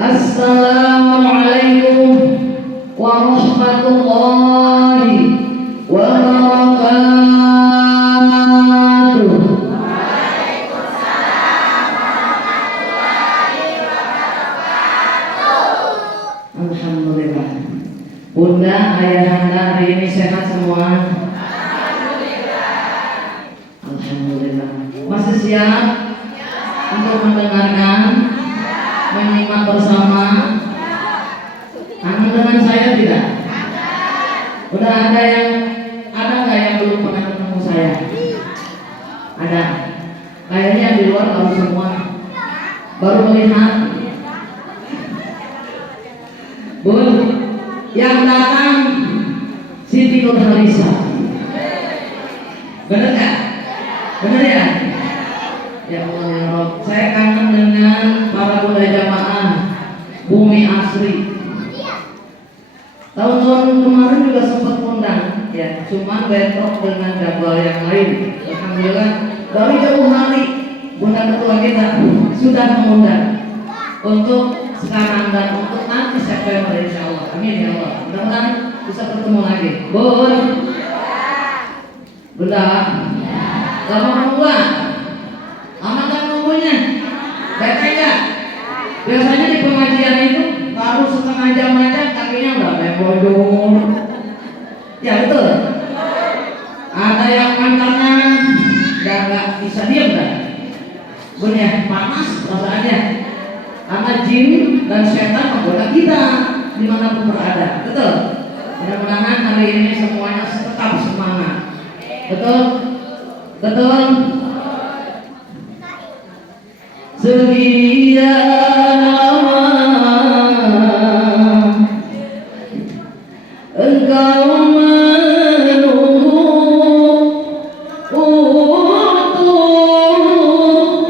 Assalamualaikum warahmatullahi wabarakatuh. Alhamdulillah. Bunda, ayahanda hari ini sehat semua? Alhamdulillah. Masih siap untuk mendengarkan, menyimak bersama? Kangen dengan saya tidak? Udah ada nggak yang belum pernah ketemu saya? Ada. Kayaknya di luar tahu semua. Baru melihat. Bun, yang datang Siti Nurhalisa. Benar nggak? Benar ya? Ya Allah ya Rabb, saya kangen dengan para bunda jamaah Bumi Asri. Tahun-tahun kemarin juga sempat undang, ya, cuma bentrok dengan jadwal yang lain. Alhamdulillah dari jauh hari Bunda Ketua kita sudah mengundang untuk sekarang dan untuk nanti September insya Allah. Amin ya Allah. Mudah-mudahan bisa bertemu lagi. Bun, Bunda, lama nunggu, lama kan nunggunya? Bete nggak? Biasanya di pengajian itu baru setengah jam aja kakinya udah bebodor. Ya betul. Ada yang kantornya nggak bisa diam kan? Bun ya, panas perasaannya. Karena jin dan setan menggoda kita dimanapun berada. Betul. Mudah-mudahan hari ini semuanya tetap semangat. Betul. Betul. Sekian lama engkau menunggu untuk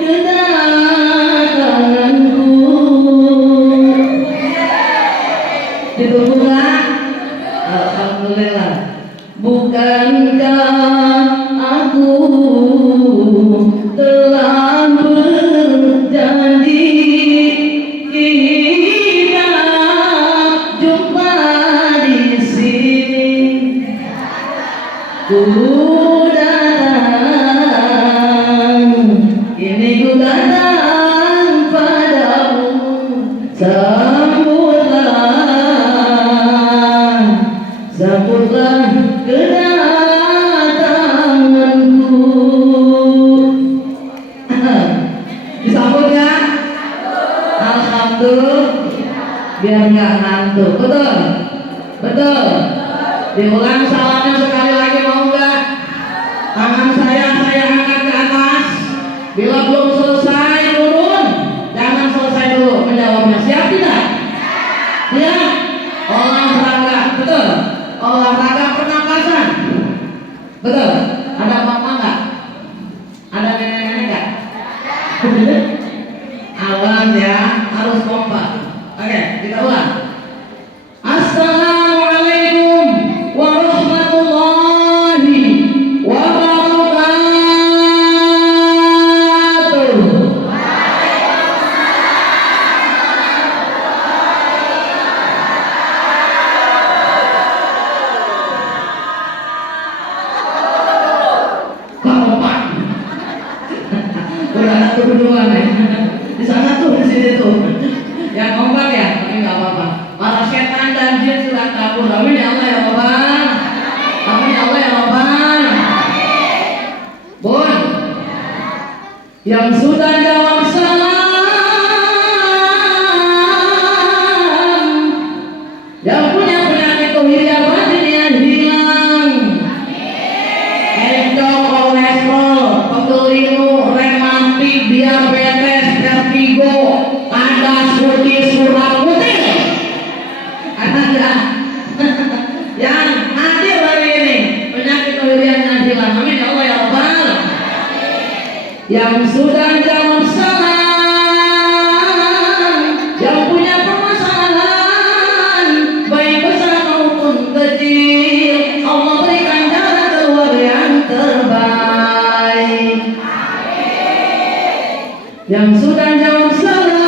kedatanganku. Ditunggu nggak? Alhamdulillah. Bukankah aku telah berjanji kita jumpa di sini? Ku datang, ini ku datang padamu. Sambutlah kedatanganku. Disambut ya? Alhamdulillah. Biar nggak ngantuk. Betul? Betul? Diulang salamnya sekali lagi, mau nggak? Tangan saya angkat ke atas. Bila belum selesai turun, jangan selesai dulu menjawabnya. Siap tidak? Siap? Olahraga, betul? Olahraga pernapasan, betul? Ada mama nggak? Ada nenek-nenek nggak? Awas ya, harus kompak. Oke, kita ulang. Assalamualaikum warahmatullahi wabarakatuh. Kompak. Udah satu berdua nih. Di sana tuh, di sini tuh. Yang kompak ya, tapi nggak apa-apa. Para setan dan jin sudah kabur. Amin ya Allah ya Rabbal. Amin ya Allah ya Rabbal. Bun, yang sudah jawab salam, yang punya penyakit tuhiriyah batinnya hilang. Endok, kolesterol, pegeliru, rematik, diabetes, vertigo, kandas, putih, surat putih. Ada nggak? Yang hadir hari ini penyakit tuhiriyahnya hilang. Amin ya Allah ya Rabbal. Yang sudah jawab salam, yang punya permasalahan baik besar maupun kecil, Allah berikan jalan keluar yang terbaik. Yang sudah jawab salam,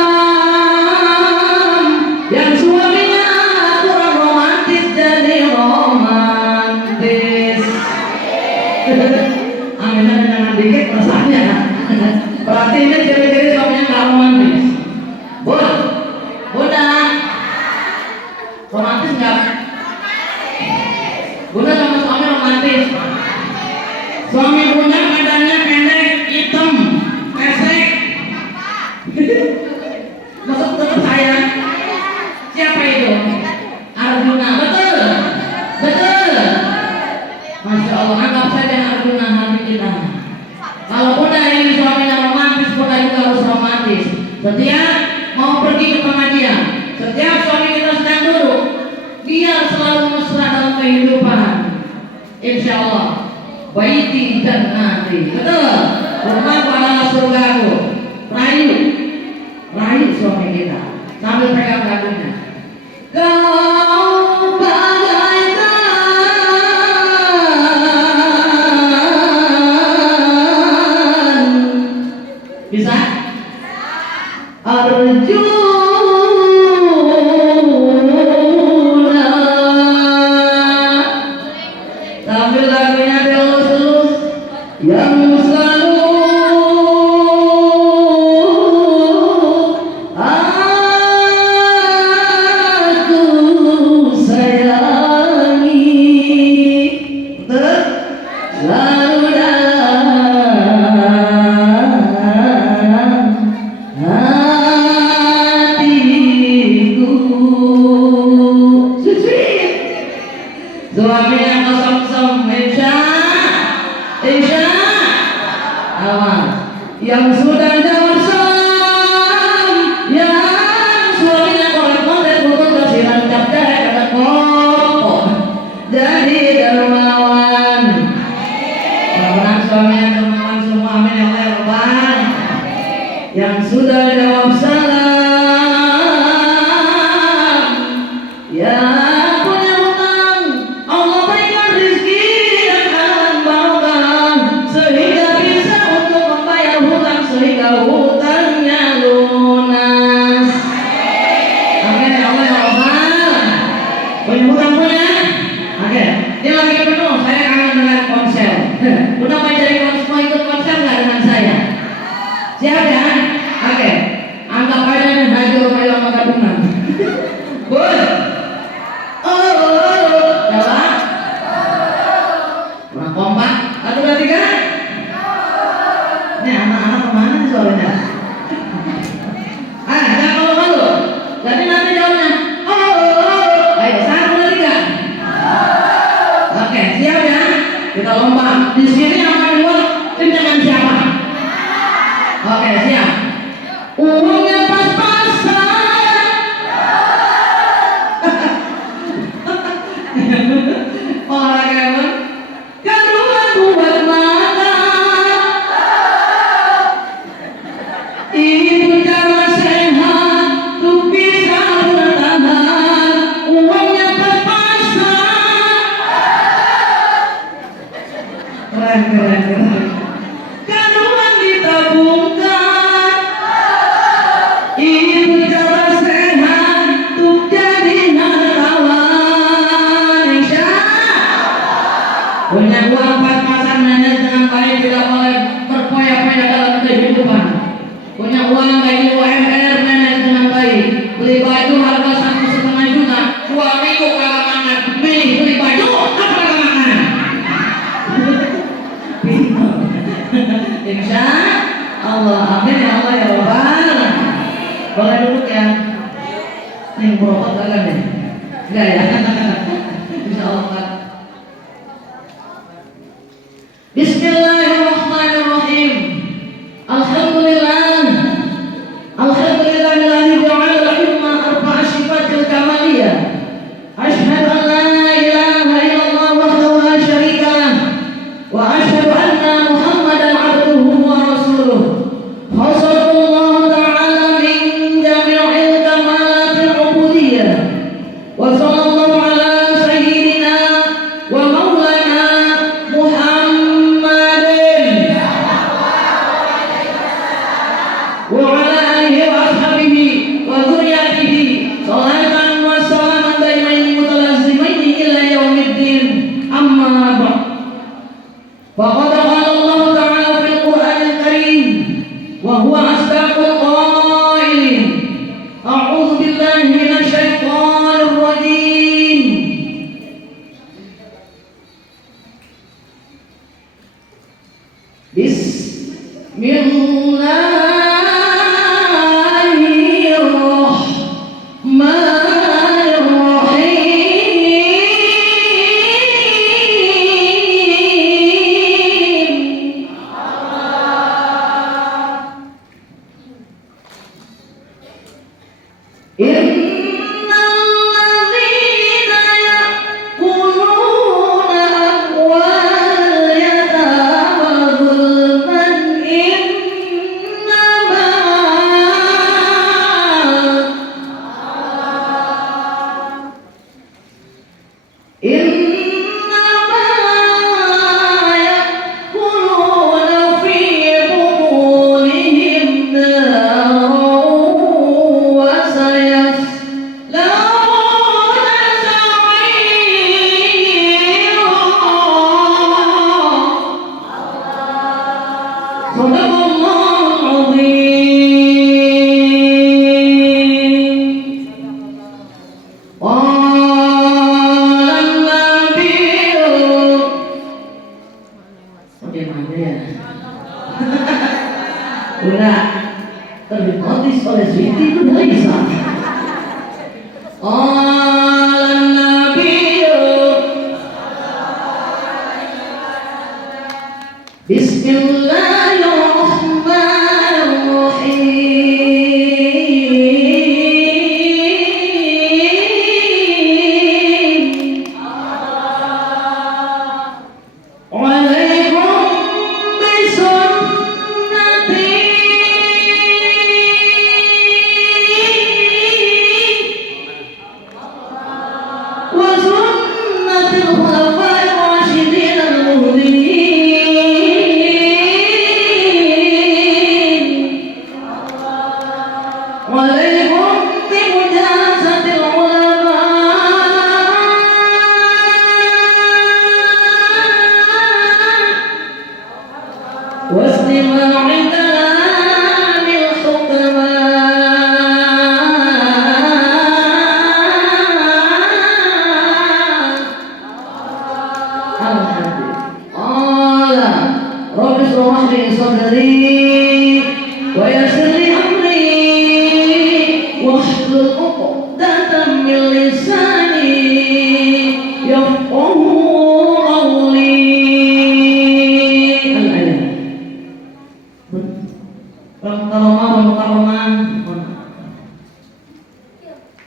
Aminnya jangan dikit perasaannya. Berarti ini ciri-ciri suaminya nggak romantis. Bun, Bunda, romantis nggak? Bunda sama suami romantis. Suami Bunda badannya pendek, hitam, pesek. Masuk tetap saya. Siapa itu? Arjuna, betul, betul. Masya Allah, anggap saja Arjuna hati kita. Kalau Bunda ingin suaminya romantis, Bunda juga harus romantis. Setiap mau pergi ke pengajian, setiap suami kita sedang duduk, biar selalu mesra dalam kehidupan. Insya Allah, baiti jannati, betul. Rumahku adalah surgaku. Rayu, rayu suami kita sambil pegang lagunya. Kau bagaikan, bisa? Arjuna sambil lagunya dilus-lus yang selalu aku sayangi, selalu dalam hatiku. Suaminya kosong-kosong, Insya Allah. Yang sudah jawab salam, yang suaminya korek-korek butuh kesiran cap jahe kata kok jadi dermawan. Mudah-mudahan suaminya dermawan semua, amin ya Allah ya Rabbal. Yang sudah jawab salam, yang punya hutang, Allah berikan rezeki yang akan barokah sehingga bisa untuk membayar hutang sehingga hutangnya lunas. Amin ya Allah ya Rabbal. Punya hutang punya? Oke, ini lagi penuh. Saya kangen dengan konsel. Udah mau jadi mau ikut konsel nggak dengan saya? Siap ya? Oke, anggap aja nih Haji Romaila Magadungan. Bun, jalan. Kurang kompak. 1, 2, 3. Ini anak-anak kemana nih soalnya? Jangan malu-malu. Jadi nanti jawabnya. Ayo, 1, 2, 3. Oke, siap ya? Kita lompat. Di sini yang paling luar tim dengan siapa? Oke, siap. Uangnya pas-pasan. Olahraga kandungan buat mata. Itu cara sehat untuk bisa bertahan. Uangnya pas-pasan. Keren. Kandungan ditabungkan. Itu cara sehat untuk jadi hartawan. Insya punya uang pas-pasan, manage dengan baik, tidak boleh berpoya-poya dalam kehidupan. Punya uang gaji UMR, manage dengan baik. Beli baju harga 1,5 juta, 2 minggu kagak makan. Beli baju apa kagak makan? Insya Allah, amin ya Allah ya Rabbal. Boleh duduk ya? Nih merokok kagak nih? Enggak ya? Insya Allah kan. Bismillahirrahmanirrahim. Alhamdulillah. Alhamdulillahilladzi ja'ala al-hikma arba'a sifatil kamaliyah. Asyhadu an la ilaha illallah wahdahu la syarika lah. Wa asyhadu anna Muhammadan abduhu wa rasuluh. Khasallallahu ta'ala min jami'il kamalatil ubudiyyah. Wa sallallahu ala sayyidina wa maulana Muhammadin wa ala alihi wa ashabihi wa dzurriyyatihi salatan wa salaman daimaini mutalazzimaini ila yaumiddin. Amma ba'd. terhipnotis oleh Siti Nurhaliza.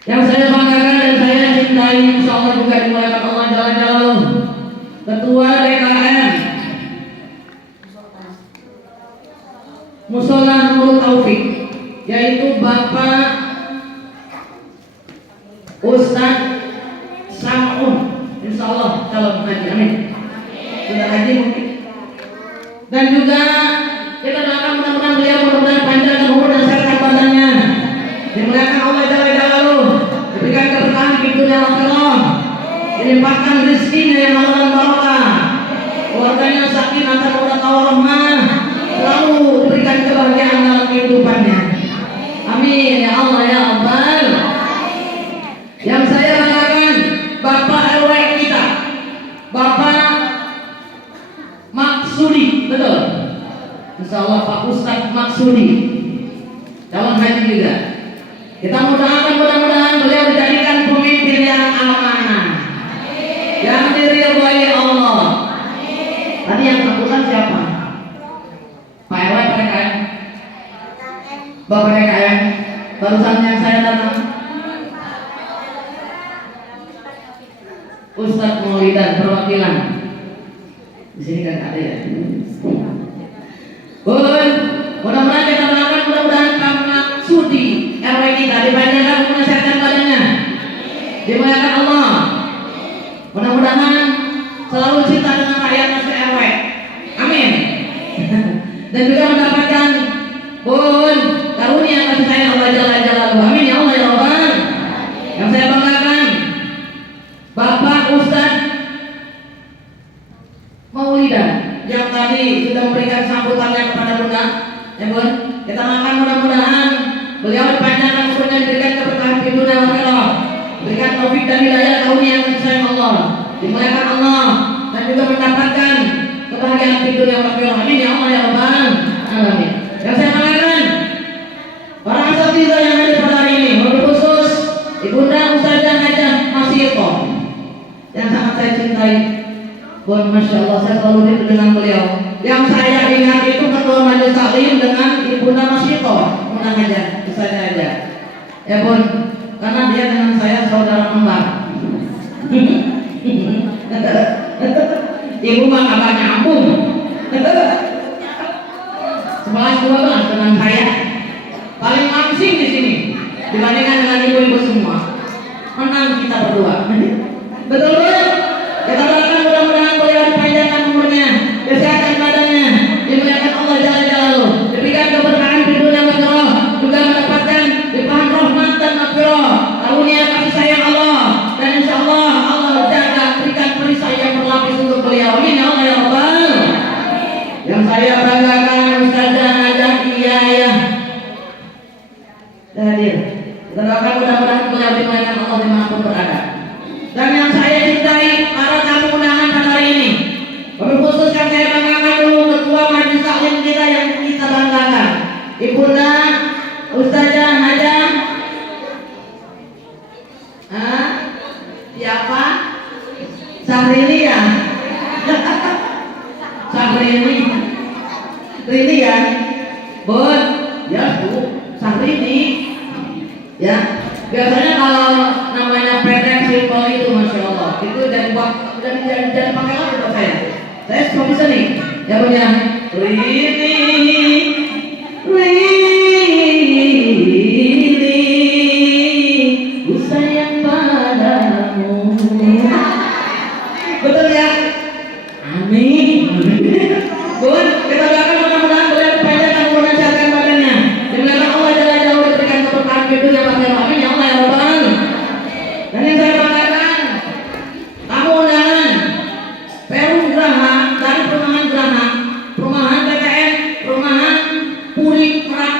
Yang saya banggakan dan saya cintai, insya Allah juga dimuliakan Allah Jalla Jalaluhu, Ketua DKM Musola Nurul Taufik, yaitu Bapak Ustadz Sam'un, insya Allah calon haji, amin. Sudah haji mungkin. Dan juga kita doakan mudah-mudahan beliau mudah-mudahan panjang dan umur dan sehat badannya, dimuliakan Allah Jalla Jalaluhu, diberikan keberkahan di dunia akhirat, dilimpahkan rezekinya yang halal dan barokah, keluarganya sakinah dan warahmah, selalu diberikan kebahagiaan dalam kehidupannya. Amin ya Allah ya Rabbal. Yang saya banggakan Bapak RW kita, Bapak Maksudi, betul? Insya Allah Pak Ustadz Maksudi, calon haji juga. Kita mudah-mudahan beliau dijadikan pemimpin yang amanah, yang diridhoi Allah. Tadi yang sambutan siapa? Pak RW PKM, Bapak PKM. Barusan yang saya datang Ustadz Maulidan perwakilan. Di sini kan ada ya. Bun, mudah-mudahan kita doakan mudah-mudahan Pak Maksudi RW kita dipanjangkan umur sehat badannya, dimuliakan Allah. Mudah-mudahan selalu cinta dengan rakyat masuk RW. Amin. Dan juga mendapatkan Bun karunia kasih sayang Allah Jalla Jalaluhu. Amin ya Allah ya Rabbal. Yang saya banggakan Bapak Ustadz Maulidan yang tadi sudah memberikan sambutannya kepada Bunda, ya Bun. Kita makan mudah-mudahan beliau dipanjangkan umurnya, diberikan keberkahan di dunia akhirat, berikan taufik dan hidayah karunia yang kasih sayang Allah, dimuliakan Allah, dan juga mendapatkan kebahagiaan di dunia akhirat. Amin ya Allah ya Rabbal alamin. Masya Allah, saya selalu dekat dengan beliau. Yang saya ingat itu ketua majelis taklim dengan Ibu Namasito, Mudah aja, saya aja. Ya pun, karena dia dengan saya saudara kembar. Ibu mah kabarnya ampun. 11-12 dengan saya. Paling langsing di sini dibandingkan dengan ibu-ibu semua. Menang kita berdua. Betul betul. Kita doakan mudah-mudahan beliau dipanjangkan umurnya, kesehatan badannya, dimuliakan Allah Jalla Jalaluhu, diberikan keberkahan di dunia akhirat, juga mendapatkan limpahan rahmat dan maghfirah, karunia kasih sayang Allah, dan insyaallah Allah jaga berikan perisai yang berlapis untuk beliau. Amin ya Allah ya Rabbal. Yang saya banggakan Ustazah Najah Iyayah hadir. Kita doakan mudah-mudahan beliau dimuliakan Allah dimanapun berada. Dan yang saya cintai para tamu undangan pada hari ini, khusus yang saya banggakan dulu ketua majelis taklim kita yang kita banggakan, Ibunda Ustazah Najah siapa? Sahrini ya? Sahrini Rini ya? Bun, ya Bu, Sahrini ya. Biasanya kalau namanya pendek simpel itu Masya Allah itu jadi pakai lagu buat saya. Saya suka bisa nih ya punya Rini ku sayang padamu. Betul ya? Amin. Bun, kita doakan mudah-mudahan beliau dipanjangkan umur dan sehatkan badannya, dimuliakan Allah Jalla Jalaluhu, diberikan keberkahan di dunia akhirat. Amin ya Allah ya Rabbal. Dan yang saya banggakan tamu undangan Perum Graha dari perumahan Graha, perumahan PKM, perumahan Puri Merak,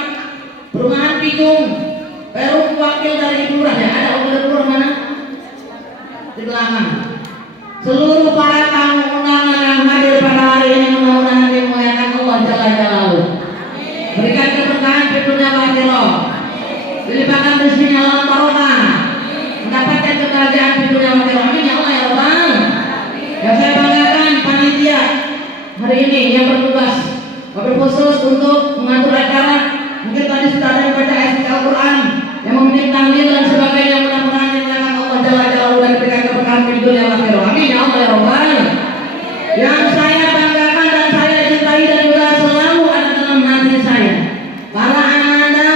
perumahan Pitung, Perum wakil dari Ibu Lurah ya. Ada wakil dari Lurah mana? Di belakang. Seluruh para tamu undangan yang hadir pada hari ini mudah-mudahan dimuliakan Allah Jalla Jalaluhu, berikan keberkahan di dunia akhirat, dilimpahkan rezekinya Allah barokah, mendapatkan kebahagiaan di dunia akhirat. Amin ya Allah ya Rabbal. Yang saya banggakan panitia hari ini yang bertugas wabil khusus untuk mengatur acara. Mungkin tadi sudah ada yang baca ayat Al-Quran, yang meminta tahlil dan sebagainya. Mudah-mudahan dimuliakan Allah Jalla Jalaluhu dan diberikan keberkahan di dunia akhirat. Amin ya Allah ya Rabbal. Yang saya banggakan dan saya cintai dan juga selalu ada dalam hati saya, para ananda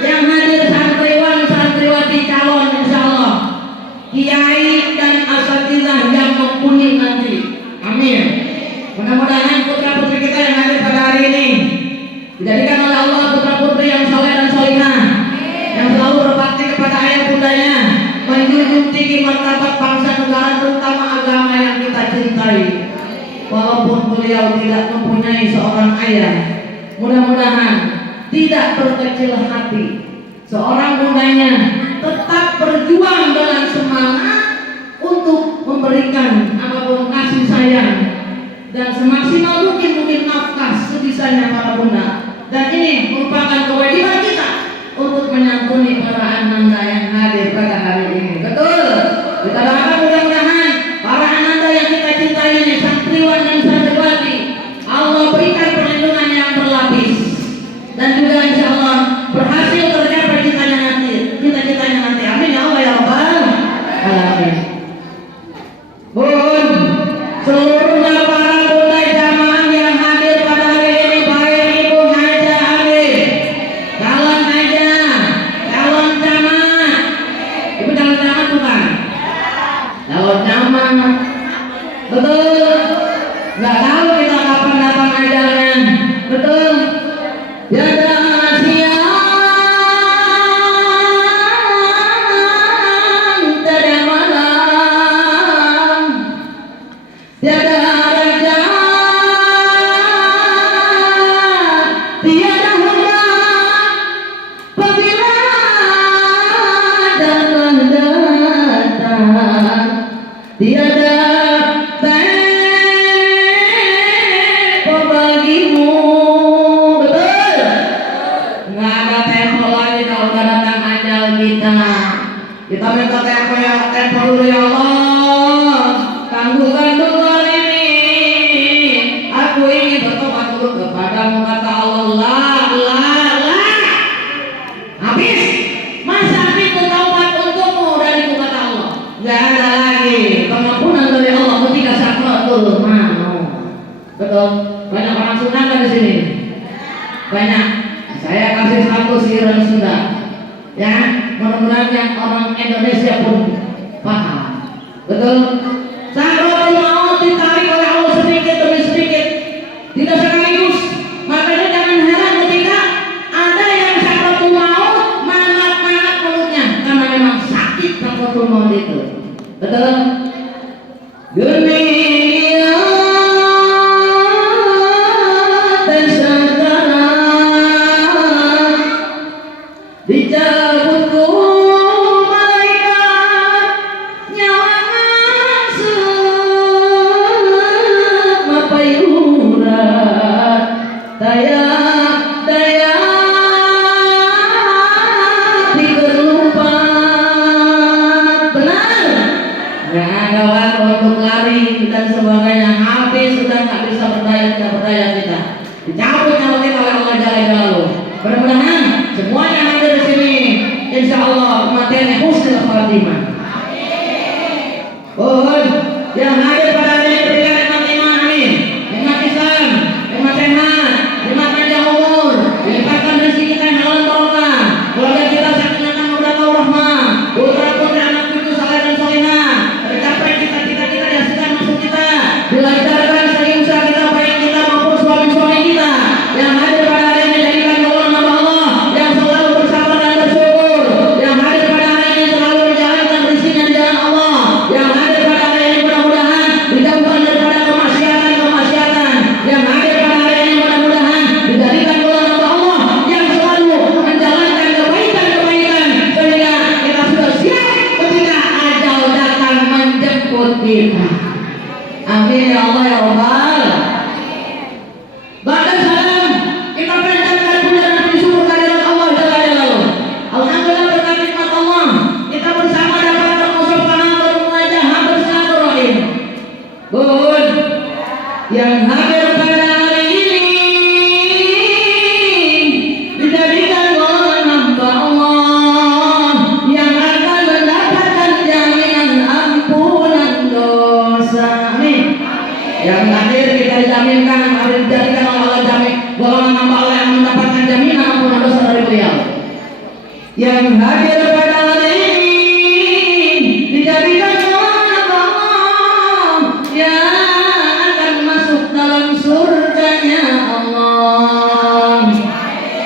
yang hadir, santriwan santriwati calon insyaallah, kiai dan asatidzah yang mumpuni nanti. Amin. Mudah-mudahan putra putri kita yang hadir pada hari ini dijadikan oleh Allah putra putri yang saleh dan salihah, yang selalu berbakti kepada ayah bundanya, menjunjung tinggi martabat bangsa negara terutama agama yang kita cintai. Walaupun beliau tidak mempunyai seorang ayah, mudah-mudahan tidak berkecil hati. Seorang bundanya tetap berjuang dengan semangat untuk memberikan apapun kasih sayang dan semaksimal mungkin nafkah sebisanya para bunda. Dan ini merupakan kewajiban kita untuk menyantuni para ananda yang hadir pada hari ini. Betul. Kita doakan mudah-mudahan para ananda yang kita cintai ini, santriwan dan santriwati, Allah berikan perlindungan yang berlapis dan juga insya Allah berhasil tercapai cita-citanya nanti. Amin ya Allah ya Rabbal alamin. Bun, seluruhnya para bunda jamaah yang hadir pada hari ini, baik Ibu Haja Abi, calon Haja, calon camat. Ibu calon camat bukan? Calon camat. Betul. Nggak tahu kita kapan datang ajalnya. Betul. Tiada siang, tiada malam, tiada raja, tiada hendak apabila datang, tiada tempo bagimu. Betul. Nggak ada tempo lagi kalau nggak datang ajal kita. Kita minta tempo dulu ya Allah. Tangguhkan dulu hari ini. Saya kasih satu siaran Sunda, ya mudah-mudahan yang orang Indonesia pun paham. Betul? Sakratul maut ditarik oleh Allah sedikit demi sedikit, tidak sekaligus. Makanya jangan heran ketika ada yang sakratul maut mangat-mangat mulutnya karena memang sakit sakratul maut itu. Betul? Dunia tersekarang dicabutku malaikat nyawa semua payuran daya digelupat. Benar? Nah, kawan, untuk lari dan sebagainya habis, sudah nggak bisa berdaya kita. Dicabut nyawa kita oleh Allah Jalla Jalaluhu. Mudah-mudahan semuanya yang ada di sini, insya Allah kematiannya husnul khatimah. Oh, yang hadir pada hari ini berikan nikmat iman, amin. Nikmat Islam, nikmat sehat, nikmat panjang umur, dilimpahkan rezeki kita yang halal barokah, keluarga kita sakinah mawaddah warahmah, putra putri anak cucu saleh dan salihah, tercapai cita-cita kita yang sedang masuk kita, dilancarkan segi usaha kita baik kita maupun suami-suami kita. Yang hadir pada hari ini jadikan golongan hamba Allah yang selalu bersabar dan bersyukur. Yang hadir pada hari ini selalu menjalankan rezekinya di jalan Allah. Yang hadir pada hari ini mudah-mudahan dijauhkan daripada kemaksiatan. Yang hadir pada hari ini mudah-mudahan dijadikan golongan hamba Allah yang selalu menjalankan kebaikan sehingga kita sudah siap ketika ajal datang menjemput kita. Amin ya Allah ya Rabbal. Ba'da salam, kita panjatkan puja dan bersyukur kehadirat Allah Jalla Jalaluhu. Alhamdulillah berkat nikmat Allah, kita bersama dapat bermusafahat, bermunajah, bersilaturahim. Bun, yang hadir pada hari ini dijadikan golongan hamba Allah yang akan mendapatkan jaminan ampunan dosa. Amin. Yang hadir kita dijaminkan, hadir dijadikan oleh Allah jamin golongan hamba Allah yang mendapatkan jaminan ampunan dosa dari beliau. Yang hadir pada hari ini dijadikan golongan hamba Allah yang akan masuk dalam surganya Allah.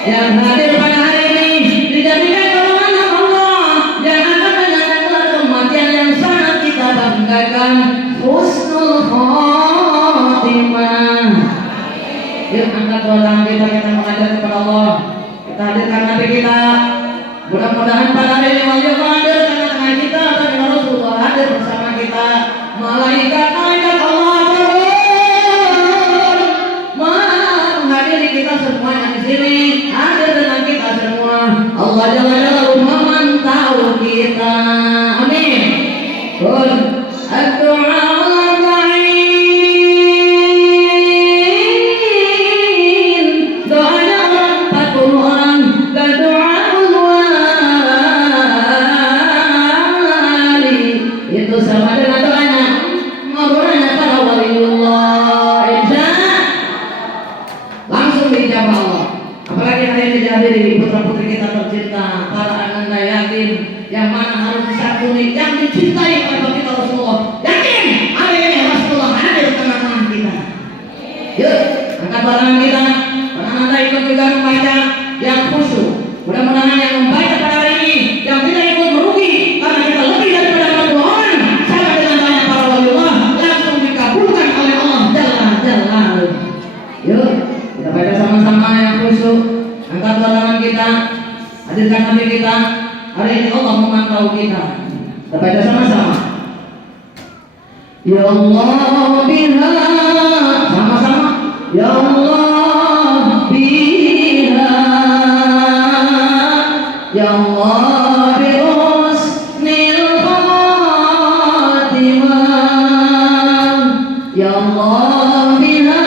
Yang hadir pada hari ini dijadikan golongan hamba Allah yang akan menyandang kematian yang sangat kita banggakan, husnul khatimah. Yuk angkat dua tangan kita menghadap kepada Allah. Kita hadirkan Nabi kita. Mudah-mudahan pada hari ini wajib hadir tengah-tengah kita, dan Rasulullah hadir bersama kita. Malaikat Allah menghadiri kita semua yang di sini, hadir dengan kita semua. Allah Jalla Jalaluhu memantau kita. Amin. Qul ad-du'a sama dengan doanya, ngobrolnya para waliullah, insya langsung dijawab Allah. Apalagi hari ini dihadiri putra putri kita tercinta, para ananda yakin yang mana harus disakuni, yang dicintai oleh kita Rasulullah. Yakin hari ini Rasulullah hadir di tengah-tengah kita. Yuk angkat barang kita, para ananda ikut juga membaca yang khusyuk. Mudah-mudahan yang membaca pada hari ini yang tidak ikut merugi, karena kita lebih daripada 40 orang. Yuk, kita baca sama-sama yang khusyuk. Angkat dua tangan kita, hadirkan hati kita. Hari ini Allah memantau kita. Kita baca sama-sama. Ya Allah biha, sama-sama. Ya Allah biha, ya Allah bi husnil khatimah, ya Allah biha,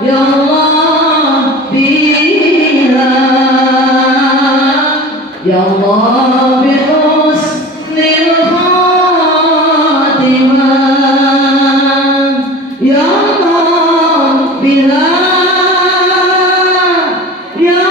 ya Allah biha, ya Allah bi husnil khatimah, ya Allah biha, ya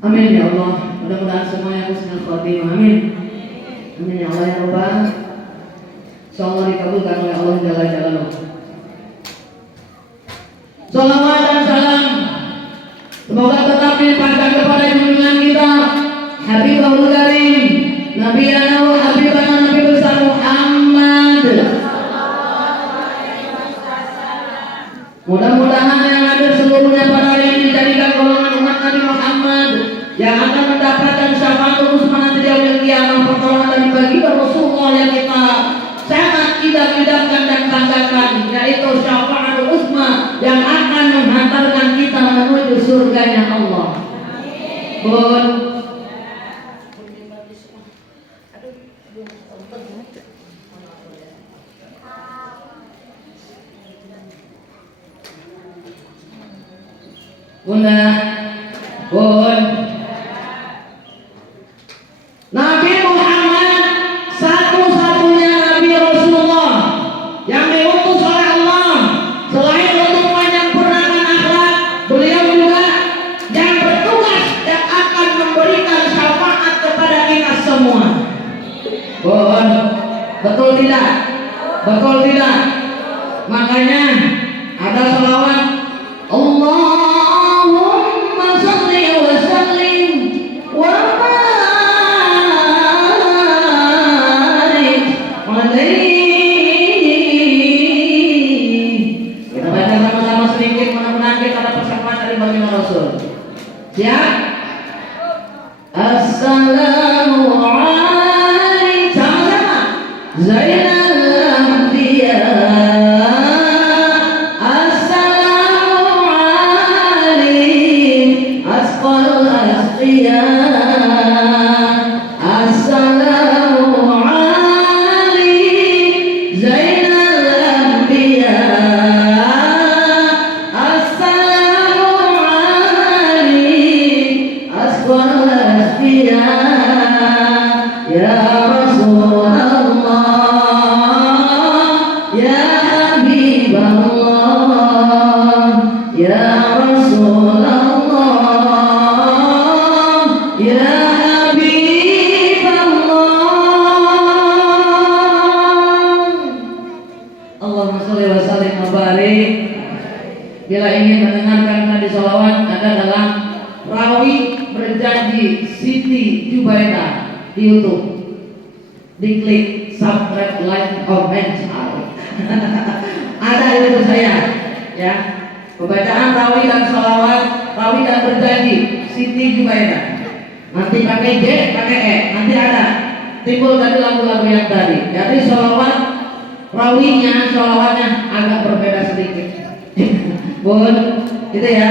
Amin ya Allah. Mudah-mudahan semuanya husnul khotimah. Amin. Amin ya Allah ya Rabbal. Insyaallah dikabulkan oleh Allah Jalla Jalaluhu. Salawat dan salam semoga tetap dilimpahkan kepada junjungan kita Habibul Karim Nabi wa Habibana Nabi besar Muhammad. Mudah-mudahan yang hadir seluruhnya pada hari ini dijadikan golongan umat Nabi Muhammad yang akan mendapatkan syafaat uzma nanti di yaumil qiyamah, pertolongan dari baginda Rasulullah yang kita sangat idam-idamkan dan banggakan, yaitu syafaat uzma yang akan menghantarkan kita menuju surganya Allah. Bun. Bunda, Bun. Nabi Muhammad satu-satunya Nabi Rasulullah yang diutus oleh Allah. Selain untuk menyempurnakan akhlak, beliau juga yang bertugas yang akan memberikan syafaat kepada kita semua. Bun, betul tidak? Betul tidak? Makanya ada salawat Allahumma salli wa sallim wa barik alaihi. Kita baca sama-sama sedikit, mudah-mudahan kita dapat syafaat dari baginda Rasul. Siap? Assalamu alaikum. Sama-sama. Zainal Anbiya. Bila ingin mendengarkan tadi salawat, ada dalam Rawi Berjanji Siti Jubaidah di YouTube. Diklik subscribe, like, comment. Ada di YouTube saya, ya. Pembacaan Rawi dan salawat, Rawi dan Berjanji Siti Jubaidah. Nanti pakai J, pakai E, nanti ada timbul tadi lagu-lagu yang tadi. Jadi salawat rawinya, salawatnya agak berbeda sedikit. Bun, gitu ya.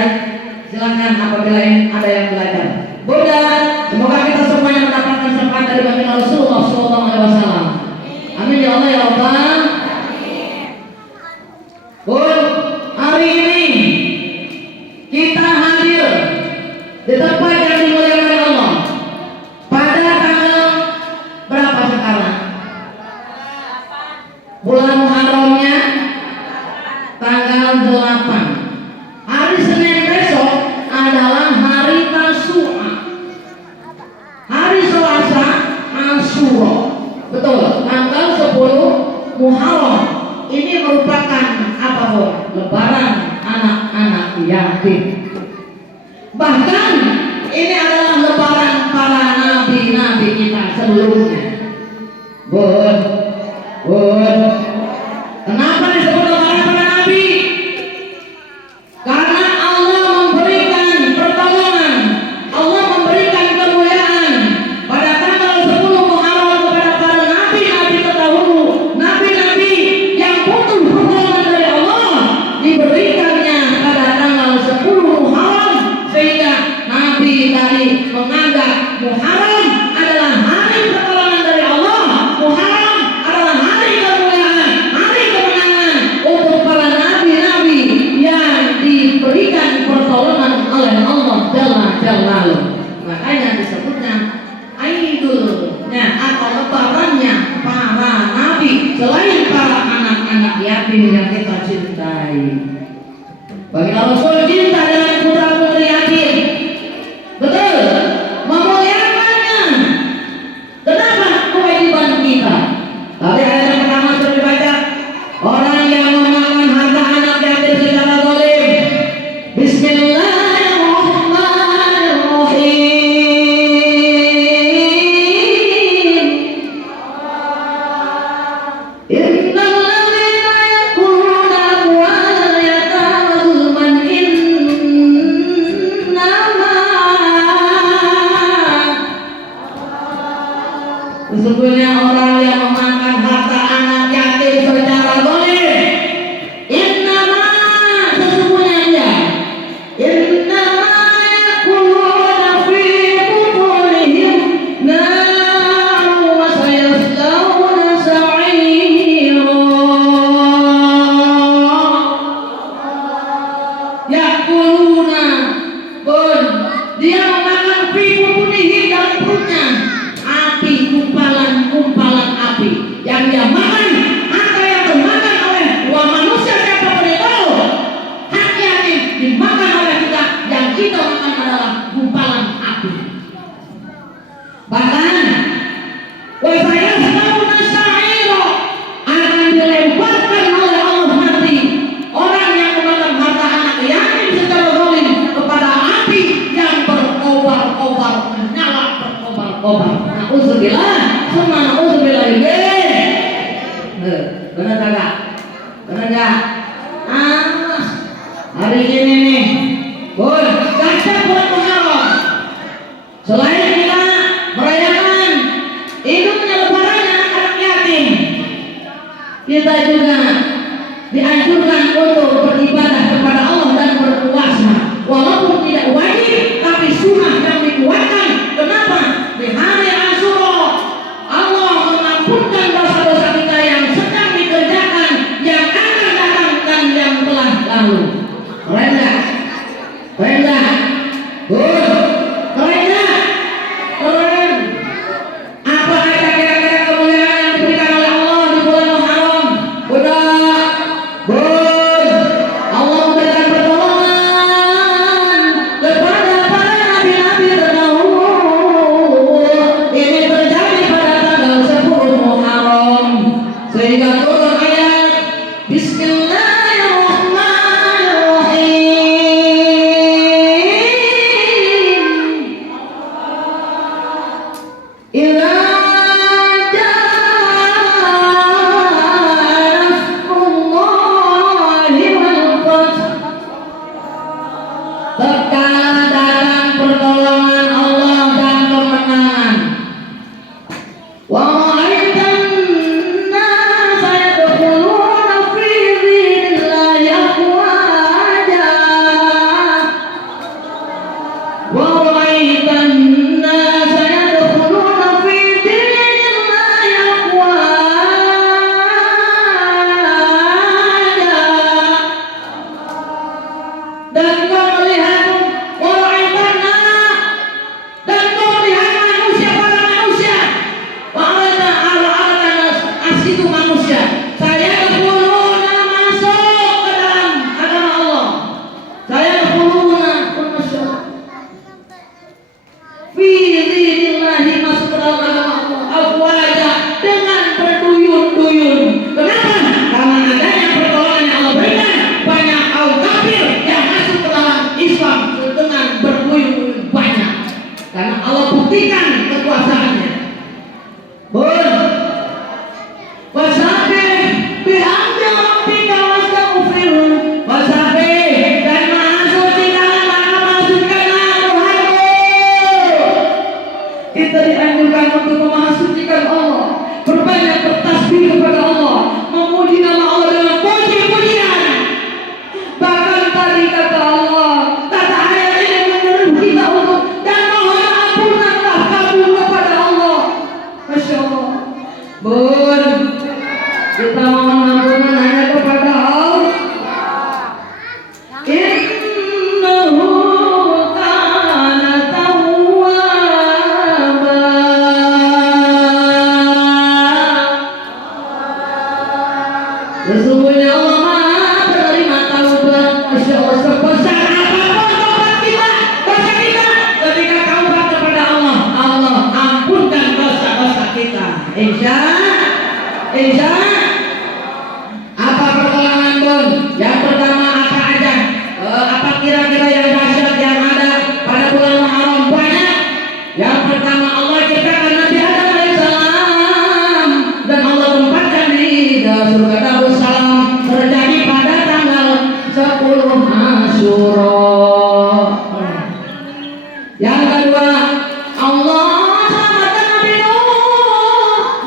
Silakan apabila ada yang belajar. Bunda, semoga kita semuanya mendapatkan syafaat dari baginda Rasulullah SAW. Amin ya Allah ya Allah. Bun, hari ini kita hadir di tempat yang dimuliakan Allah. Pada tanggal berapa sekarang? Bulan Muharramnya tanggal 8. Hari Senin besok adalah hari Tasu'a. Hari Selasa Asyura. Betul, tanggal 10 Muharram. Ini merupakan apa, Bu? Lebaran anak-anak yatim. Bahkan ini adalah lebaran para nabi-nabi kita sebelumnya. Bun, Bun. Kenapa disebut lebaran para nabi? Karena Allah memberikan pertolongan, Allah memberikan kemuliaan pada tanggal 10 Muharram kepada para nabi-nabi terdahulu, nabi-nabi yang butuh pertolongan dari Allah, diberikannya pada tanggal 10 Muharram, sehingga nabi tadi menganggap Muharram adalah hari pertolongan dari Allah. Muharram adalah hari kemuliaan, hari kemenangan untuk para nabi-nabi yang diberikan pertolongan oleh Allah Jalla Jalaluhu. Makanya disebutnya Aidulnya atau lebarannya para nabi selain para anak-anak yatim yang kita cintai. Baginda Rasul cinta dengan putra-putri yatim. Betul. Hari ini nih, Bun, dahsyat bulan Muharram. Selain kita merayakan hidupnya lebarannya anak yatim, kita juga dianjurkan untuk beribadah kepada Allah dan berpuasa. Walaupun tidak wajib, tapi sunnah yang dikuatkan. Kenapa? Di hari Asyura Allah mengampunkan dosa-dosa kita yang sedang dikerjakan, yang akan datang dan yang telah lalu. Keren nggak? Keren nggak? Keren nggak? Keren. Apa aja kira-kira kemuliaan yang diberikan oleh Allah di bulan Muharram? Udah, Allah memberikan pertolongan kepada para nabi-nabi terdahulu. Ini terjadi pada tanggal 10 Muharram, sehingga turun ayat Bismillahirrahmanirrahim. Idza tatkala datang pertolongan Allah dan kemenangan. Wa ra'aitan nasa yadkhuluna fi dinillahi afwaja. Wa ra'aitan nasa yadkhuluna fi dinillahi afwaja. Dan kau melihat dan kau melihat manusia, para manusia, itu manusia. Saya berpuluna masuk ke dalam agama Allah. Saya berpuluna masuk fi dinillahi, masuk ke dalam agama Allah afwaja, dengan berduyun-duyun. Kenapa? Karena adanya pertolongan yang Allah berikan, banyak kaum kafir yang masuk ke dalam Islam dengan berduyun-duyun banyak. Karena Allah buktikan kekuasaannya. Wasabbih bihamdi rabbika wastaghfirhu. Wasabbih, dan maha suci dalam memasucikan Tuhanmu. Kita dianjurkan untuk memahasucikan Allah, berbanyak bertasbih kepada Allah, memuji nama Allah dengan puji-pujian. Bahkan tadi kata Allah, kata ayat ini menyuruh kita untuk dan mohon ampunanlah kamu kepada Allah. Masya Allah. Kita mohon ampunan hanya kepada Allah. Innahu kana tawwaba. Sesungguhnya Allah Maha penerima taubat. Masya Allah, sebesar apapun taubat kita, dosa kita, ketika taubat kepada Allah, Allah ampunkan dosa-dosa kita. Insya apa pertolongan, Bun? Yang pertama apa aja? Apa kira-kira yang dahsyat yang ada pada bulan Muharram? Banyak. Yang pertama, Allah ciptakan Nabi Adam alaihissalam dan Allah tempatkan di surga Darussalam, terjadi pada tanggal 10 Asyura. Yang kedua, Allah selamatkan Nabi Nuh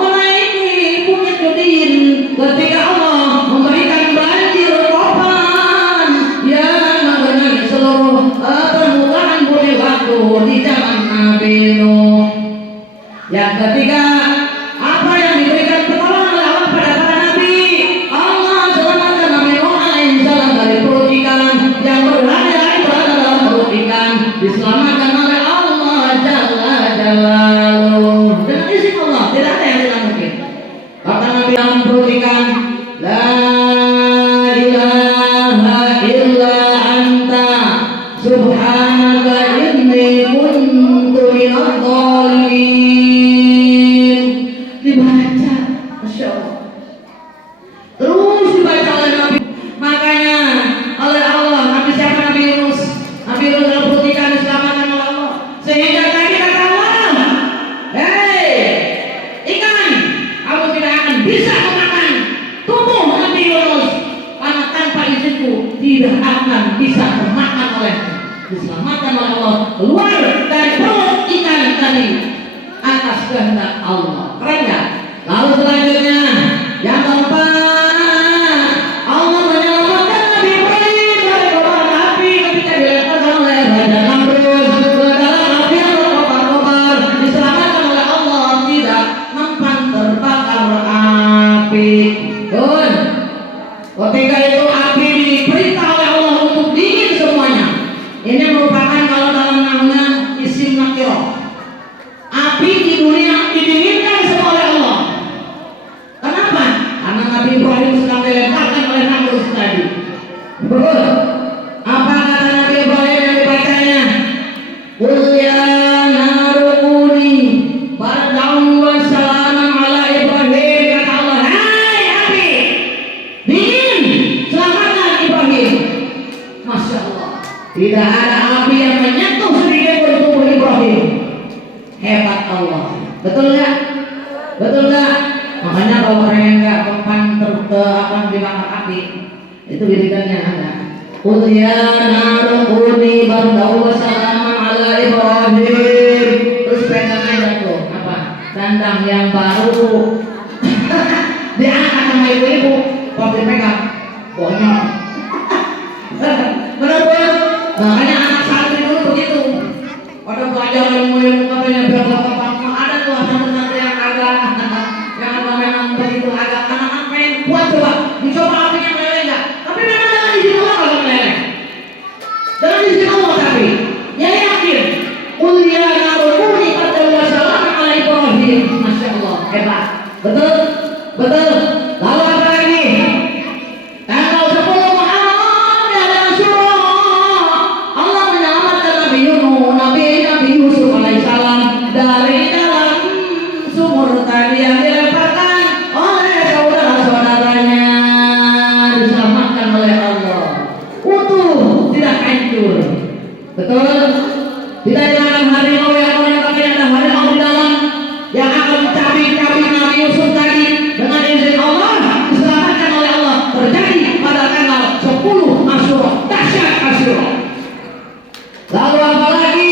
menaiki bukit Qudin ketika Allah memberikan banjir topan yang menggenangi seluruh permukaan bumi waktu di zaman Nabi Nuh. Yang ketiga, apa yang diberikan pertolongan oleh Allah pada para nabi? Allah selamatkan Nabi Nuh alaihissalam dari perut ikan yang berhari-hari berada dalam perut ikan, diselamatkan oleh Allah Jalla Jalaluhu. Dengan izin Allah, tidak ada yang tidak mungkin. Kata Nabi dalam perut ikan, la ilaha illa anta subhanaka inni kuntu minadh dhalimin. tidak akan bisa termakan oleh diselamatkan oleh Allah keluar dari perut ikan tadi atas kehendak Allah. Keren nggak? Lalu selanjutnya yang keempat, Allah menyelamatkan Nabi Ibrahim dari kobaran api ketika dilemparkan oleh Raja Namrud ke dalam api yang berkobar-kobar. Diselamatkan oleh Allah, tidak mempan terbakar api. Tuh, ketika itu api diperintah oleh Allah untuk dingin semuanya. Ini merupakan kalau dalam namanya isim nakirah. Api di dunia didinginkan semua oleh Allah. Kenapa? Karena Nabi Ibrahim sedang dilemparkan oleh Namrud tadi. Betul. Apa kata Nabi Ibrahim yang dibacanya? Qul ya narukuni bardan wa salaman ala Ibrahim. Kata Allah, hai api, dingin, selamatkan Ibrahim. Masya Allah, tidak ada api yang menyentuh sedikit pun tubuh Ibrahim. Hebat Allah. Betul nggak? Betul nggak? Makanya kalau orang yang nggak mempan dibakar api, itu wiridannya ada. Qul ya narukuni bardan wa salaman ala Ibrahim. Terus pegang aja tuh apa? Dandang yang baru diangkat sama ibu-ibu, kalau dipegang bonyok. Benar benar. Makanya anak santri dulu begitu. Pada belajar ilmu katanya biar bapak ada tuh santri yang agak yang memang begitu agak anak-anak pengen buat coba dicoba apinya meleleh nggak? Tapi memang dengan izin Allah kalau meleleh. Dengan izin Allah tapi ya yakin. Qul ya narukuni bardan wa salaman ala Ibrahim. Masya Allah, hebat. Betul? Betul. Lalu apa lagi? Tanggal 10 Muharram di adalah surah Allah menyelamatkan Nabi Yusuf alaihissalam dari dalam sumur tadi yang dilemparkan oleh saudara-saudaranya. Diselamatkan oleh Allah, utuh, tidak hancur. Betul? Tidak dimakan harimau yang katanya ada harimau di dalam yang akan mencabik-cabik Nabi Yusuf tadi. Dengan izin Allah diselamatkan oleh Allah. Terjadi pada tanggal 10 Asyura. Dahsyat Asyura. Lalu apa lagi?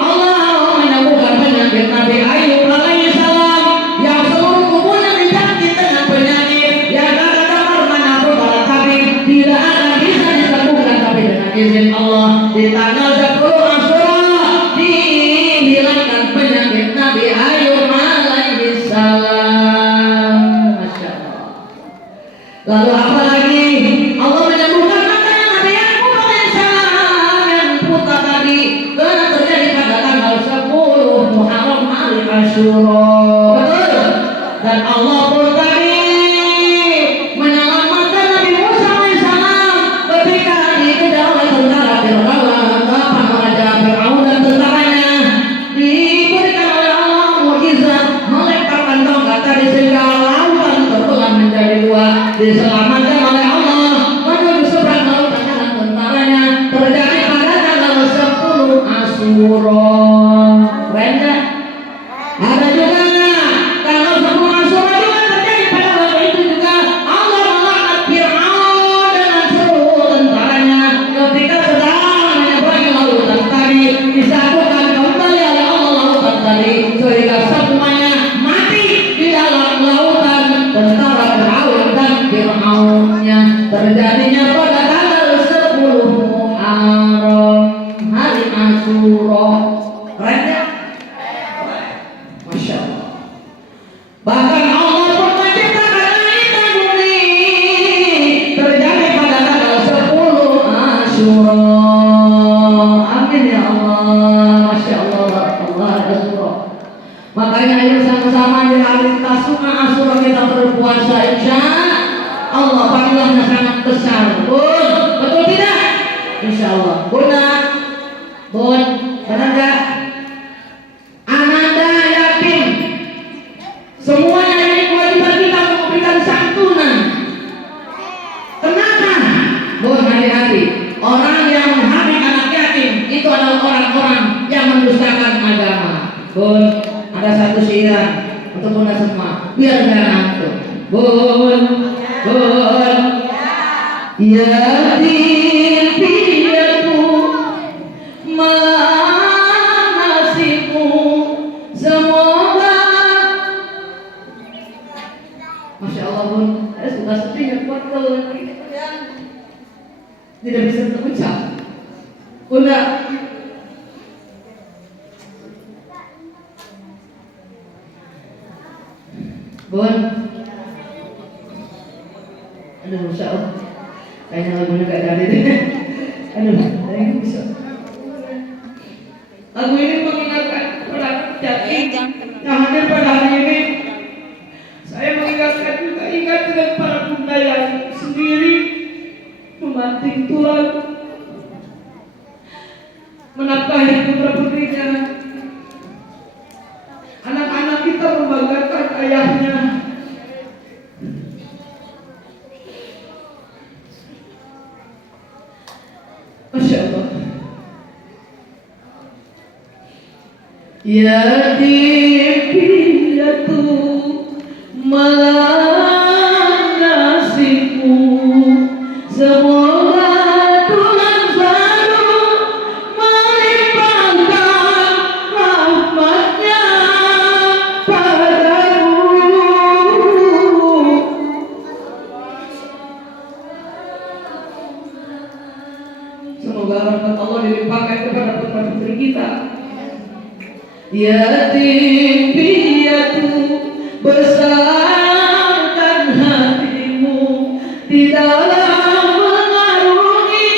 Allah menyembuhkan penyakit Nabi Ayub alaihissalam yang seluruh tubuhnya dijangkit dengan penyakit yang kadang-kadang menyambut para tabib tidak ada bisa disembuhkan, tapi dengan izin Allah di tanggal 10 Asyura dihilangkan penyakit Nabi Ayub alaihissalam. Masya Allah. Lalu apa lagi? Allah menyembuhkan matanya Nabi Yakub alaihissalam yang buta tadi karena terjadi pada tanggal 10 Muharram hari Asyura. Betul? Dan Allah pun tadi menyelamatkan Nabi Musa alaihissalam ketika dikejar oleh tentara Fir'aun. Raja Fir'aun dan tentaranya diberikan oleh Allah mukjizat melemparkan tongkat tadi sehingga lautan terbelah menjadi dua. Diselamatkan oleh Allah menuju seberang lautan dengan tentaranya. Terjadi pada tanggal 10 Asyura. Keren nggak? Ada juga tanggal 10 Asyura juga terjadi pada waktu itu juga Allah melaknat Fir'aun dengan seluruh tentaranya ketika sedang menyeberangi lautan tadi. Disatukan kembali oleh Allah lautan tadi sehingga semuanya mati di dalam lautan tentara Fir'aun dan Fir'aunnya. Terjadinya pada tanggal 10 Muharram hari Asyura. Keren ya? Masya Allah. Bahkan Allah pun menciptakan langit dan bumi terjadi pada tanggal 10 Asyura. Amin ya Allah. Masya Allah. Allah Asyura. Makanya ayo sama-sama di hari Tasu'a Asyura kita berpuasa, insya Allah pahalanya sangat besar. Bun, betul tidak? Insya Allah. Bunda, Bun, benar nggak? Ananda yakin semuanya ini kewajiban kita memberikan santunan. Kenapa? Bun, hati-hati. Orang yang menghamil anak yatim itu adalah orang-orang yang mendustakan agama. Bun, ada satu syair untuk Bunda semua biar nggak ngantuk. Bun, Bun, yatim piatu malah nasibmu. Semoga, Masya Allah pun, saya sudah sedih yang kuat kalau ini tidak bisa terucap. Udah. Bun, aduh Masya Allah, kayaknya lagunya gak dari deh. Aduh, saya nggak bisa. Lagu ini mengingatkan pada jati yang hadir pada hari ini. Saya mengingatkan juga ingat dengan para bunda yang sendiri memanting tulang, menafkahi putra putrinya. Anak-anak kita membanggakan ayahnya. Masya Allah. Yatim piatu malah nasibmu. Semoga Tuhan selalu melimpahkan rahmat-Nya padamu. Semoga rahmat Allah dilimpahkan kepada putra-putri kita. Yatim piatu besarkan hatimu di dalam mengarungi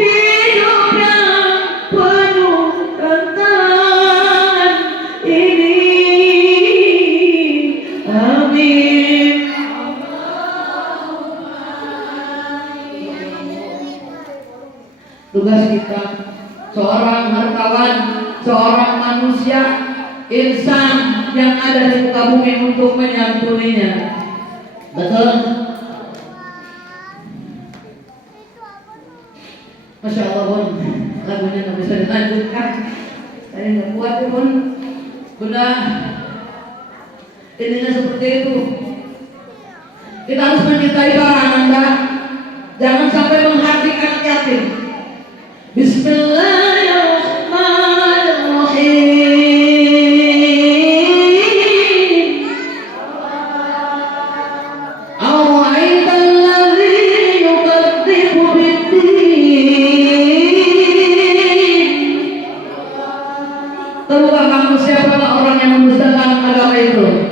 hidup yang penuh tantangan ini. Amin. Tugas kita seorang hartawan, seorang manusia, insan yang ada di muka bumi untuk menyantuninya. Betul? Masya Allah pun, lagunya nggak bisa dilanjutkan. Saya nggak kuat ya pun. Bunda, intinya seperti itu. Kita harus mencintai para Anda. Jangan sampai menghatikan yatim. Bismillahirrahmanirrahim. Awa'aitan ladzi yukadzibu biddin. Tahukah kamu siapa orang yang mendustakan agama itu?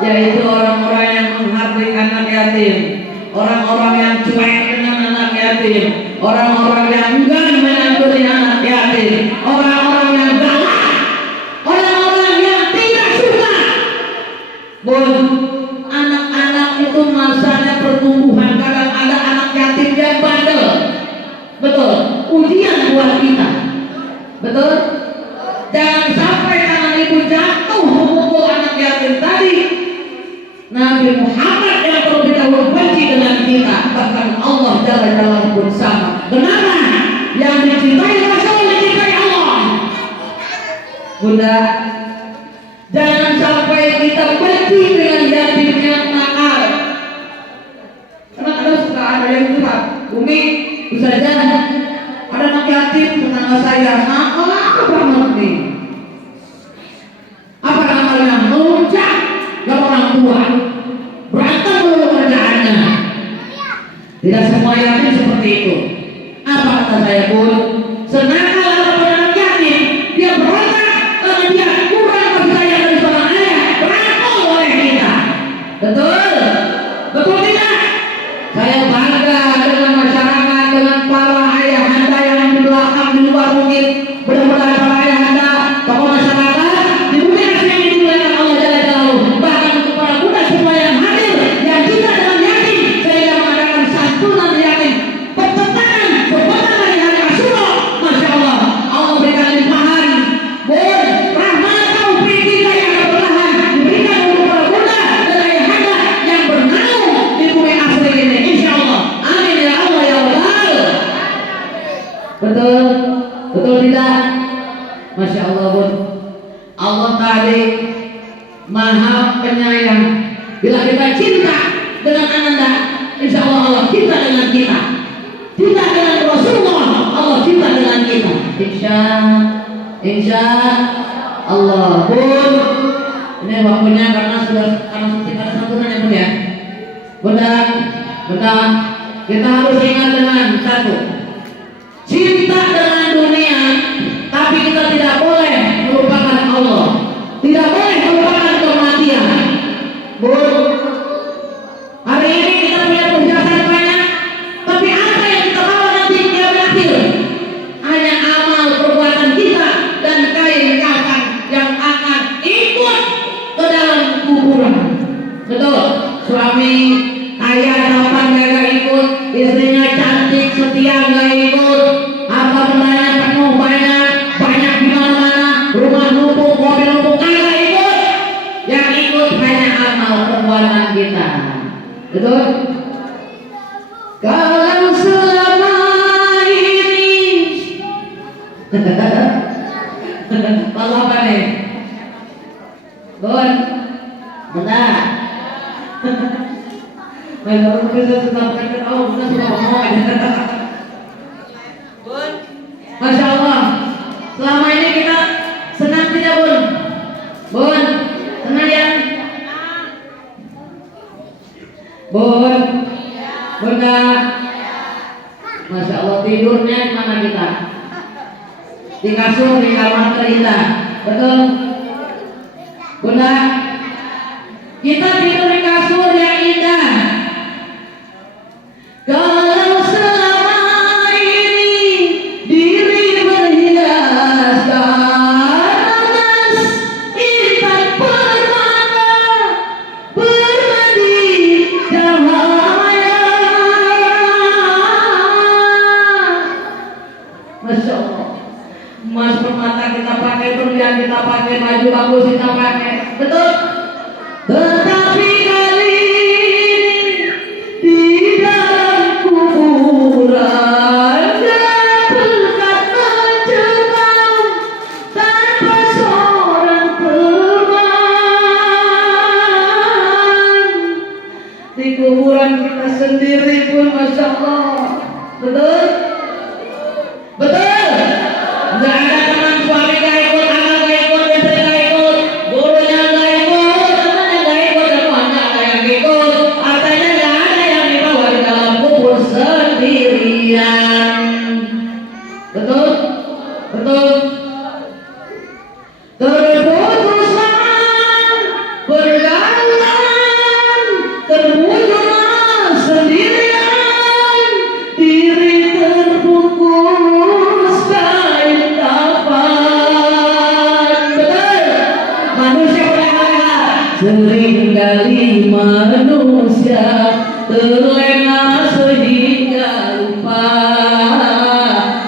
Yaitu orang-orang yang menghardik anak yatim, orang-orang yang cuek dengan anak yatim, orang-orang yang enggan menyantuni anak yatim, orang-orang yang galak, orang-orang yang tidak suka. Bun, anak-anak itu masanya pertumbuhan. Kadang ada anak yatim yang bandel. Betul, ujian buat kita. Betul. Jangan sampai tangan ibu jatuh memukul anak yatim tadi. Nabi Muhammad yang terlebih dahulu benci dengan kita, bahkan Allah Jalla pun sama. Kenapa? Yang dicintai Rasul dicintai Allah. Bunda, jangan sampai kita benci dengan yatim yang nakal. Karena kadang suka ada yang curhat, Umi, bisa jadi ada anak yatim tetangga saya nakal banget nih. Apa namanya? Meluncak ke orang tua, berantem dulu kerjaannya. Tidak semua yatim seperti itu. Apa kata saya pun? Senakal atau anak yatim, dia berontak karena dia kurang kasih sayang dari seorang ayah, berangkul oleh kita. Betul? Betul tidak? Saya bangga dengan masyarakat, dengan para ayah anda yang di belakang, di luar mungkin Bunda, Masya Allah Bun, Allah tadi Maha Penyayang. Bila kita cinta dengan Ananda, insya Allah Allah cinta dengan kita. Cinta dengan Rasulullah, Allah cinta dengan kita. Insya Allah Bun. Ini waktunya karena kita ada santunan ya Bun ya. Bunda, kita harus ingat dengan satu, cinta dengan dunia, tapi kita tidak boleh melupakan Allah, tidak boleh melupakan kematian. Bun, hari ini kita punya perhiasan banyak, tapi apa yang kita bawa nanti di akhir? Hanya amal perbuatan kita dan kain kafan yang akan ikut ke dalam kuburan. Betul, suami kaya tampan gak ikut, istrinya cantik setia gak ikut, apa bendanya penuh banyak di mana-mana, rumah numpuk, mobil numpuk, gak ikut. Yang ikut hanya amal perbuatan kita. Betul? Kalau selama ini kalau apa nih? Bun, bentar. Kalau kita tetap ketawa, kita suka ngomong aja. Bun, Masya Allah, selama ini kita senang tidak Bun? Bun, senang ya? Bun, Bunda, Masya Allah, tidurnya di mana kita? Di kasur, di kamar terindah, betul? Bunda, kita tidur di kasur yang indah. Kalau selama ini diri berhiaskan emas, intan permata, bermandi cahaya. Masya Allah, emas permata kita pakai, berlian kita pakai, baju bagus kita pakai, betul? Tetapi kali ini di dalam kuburan dekat mencekam tanpa seorang teman. Di kuburan kita sendiri pun Masya Allah. Betul? Betul? Nggak ada teman, suami gak ikut, anak gak ikut, istri gak ikut, gurunya gak ikut, temannya gak ikut, semuanya ada yang ikut. Artinya gak ada yang dibawa di dalam kubur sendirian. Betul? Betul? Terputuslah berjalan, terbujurlah sendirian, diri terbungkus kain kafan. Betul? Manusia berlengah, seringkali manusia terlena sehingga lupa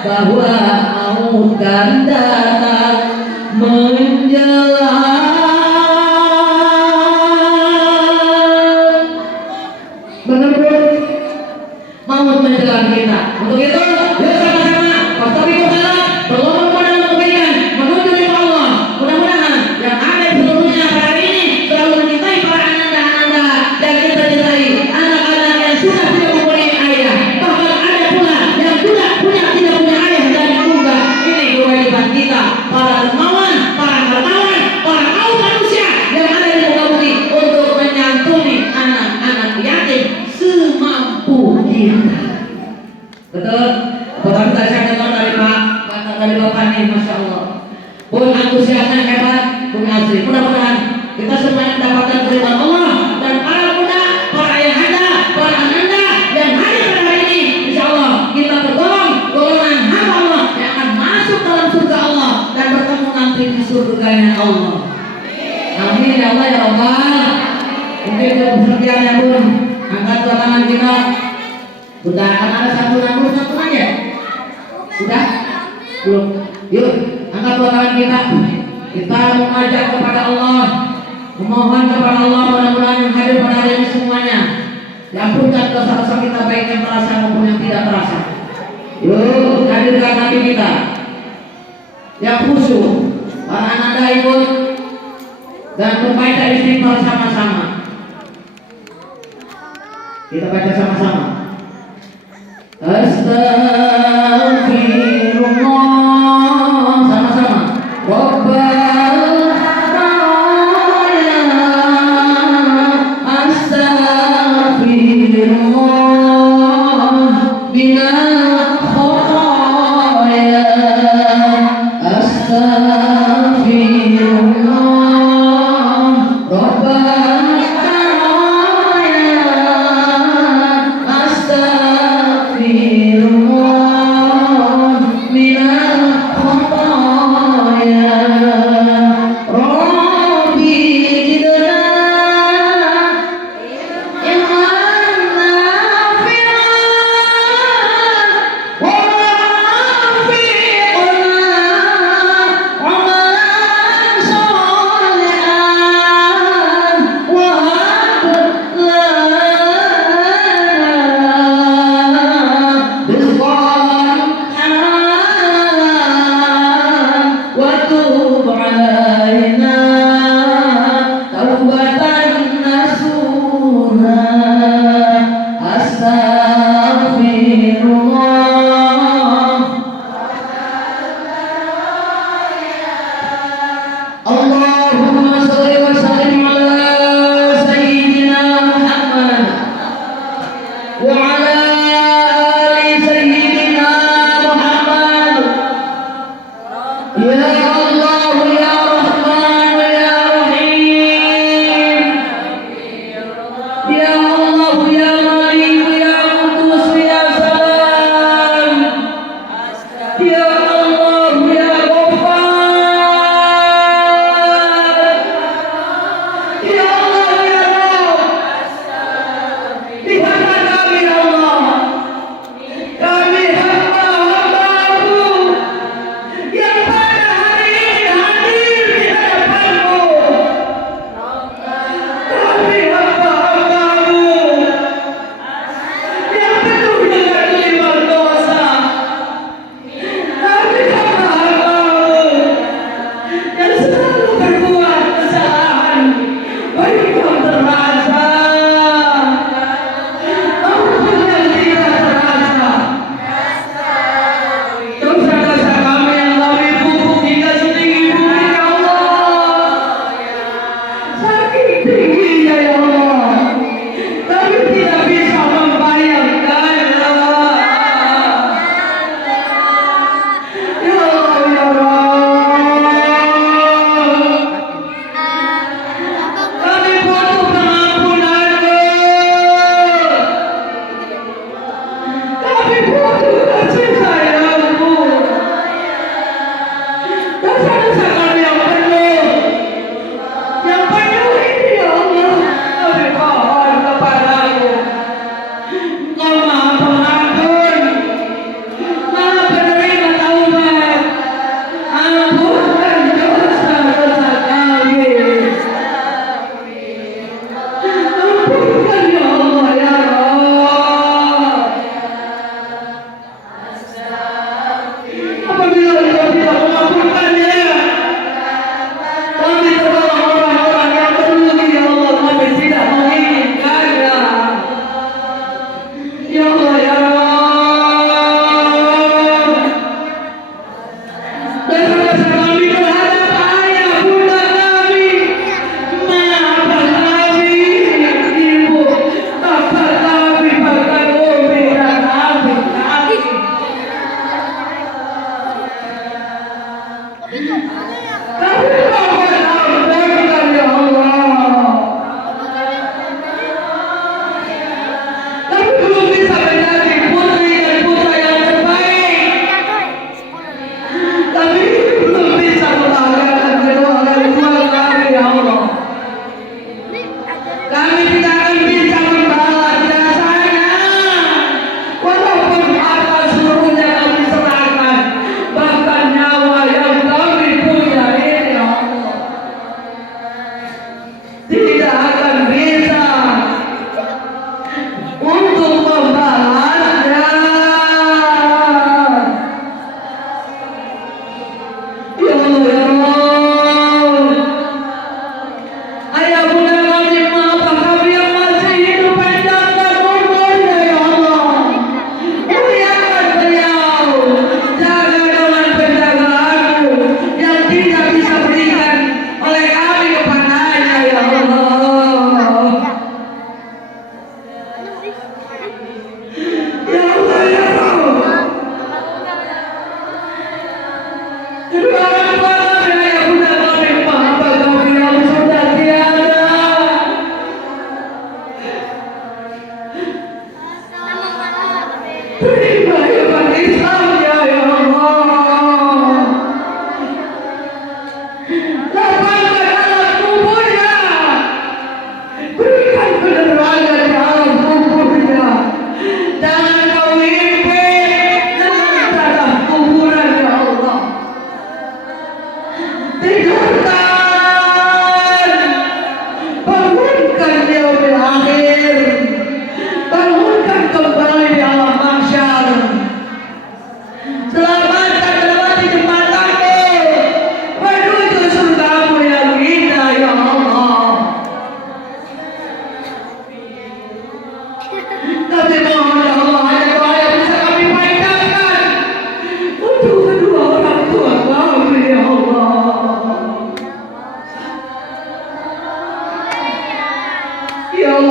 bahwa maut kan datang menjelang. Benar-benar maut menjelang kita. Untuk itu, yuk sama-sama patuhi salat, berlomba dalam kebaikan, menuju ridha Allah. Mudah-mudahan yang ada di seluruhnya pada hari ini selalu mencintai para ananda-ananda dan kita cintai anak-anak yang sudah tidak mempunyai ayah. Bahkan ada pula yang sudah tidak punya ayah dan juga. Ini kewajiban kita, para dermawan, para hartawan, para kaum manusia yang ada di muka bumi untuk menyantuni anak-anak yatim semampu kita. Betul? Bapak kita saya dengar dari dari Bapak nih, Masya Allah. Pun antusiasnya hebat, pun asli. Mudah-mudahan kita semuanya mendapatkan keridhaan Allah dan para muda, para ayahanda, para ananda yang hadir pada hari ini. Insya Allah kita tergolong golongan hamba Allah yang akan masuk dalam surga Allah dan bertemu nanti di surganya Allah. Amin ya Allah ya Allah. Mungkin itu perhatiannya Bun. Angkat dua tangan kita. Sudah akan ada santunan ya? Sudah? Belum? Yuk, angkat dua tangan kita. Kita mengajak kepada Allah, memohon kepada Allah mudah-mudahan yang hadir pada hari ini semuanya diampunkan dosa-dosa kita baik yang terasa maupun yang tidak terasa. Yuk, hadirkan hati kita. yang khusyuk. Para Anda ikut dan membaca istighfar sama-sama. Kita baca sama-sama. Astaghfirullah, sama-sama. Astaghfirullah minal khotaya. Astaghfirullah Rabbana astaghfirullah minal khotaya. Rabbi zidna ilman nafi'an wa rafiqna amalan sholihan wa hab lana rizqan halalan wa tub alaina taubatan nasuha. Astaghfirullah. Allahumma shalli wa sallim ala sayyidina Muhammad wa ala ali sayyidina Muhammad. Ya Allah ya Rahman ya Rahim. Ya Allah ya Malik ya Qudus ya Salam. Ya Allah ya Ghaffar. Ya Allah ya Rabb. Lihat kami ya Allah. Kami hamba-hambamu yang pada hari ini hadir di hadapanmu. Kami hamba-hambamu yang penuh dengan kelimpahan dosa. Kami hamba-hambamu yang selalu berbuat kesalahan baik yang terasa maupun yang tidak terasa. Dosa-dosa kami yang lebih pupuk hingga setinggi bumi ya Allah. Saking tingginya ya Allah, kami tidak bisa membayangkannya. Ya Allah ya Rabb, kami butuh pengampunan-Mu. Kami butuh kasih sayang-Mu. Dosa-dosa kami yang penuh ini ya Allah, kami mohon kepadamu. Engkau Maha Pengampun, Maha penerima taubat. Ampunkan dosa-dosa kami. Ampunkan ya Allah ya Rabb. Apabila Engkau tidak mengampunkannya, kami tergolong orang-orang yang merugi ya Allah. Kami tidak menginginkannya. Ya Allah ya Rabb. Dosa-dosa kami terhadap ayah bunda kami, maafkan kami, ibu, bapak kami, bahkan umi dan adik kami. Kami mohon ampunkan ya Allah. Kami belum bisa menjadi putri dan putra yang terbaik. Kami belum bisa membahagiakan kedua orang tua kami ya Allah. Kami tidak akan bisa membalas jasanya, walaupun harta seluruhnya kami serahkan, bahkan nyawa yang kami punya ini ya Allah.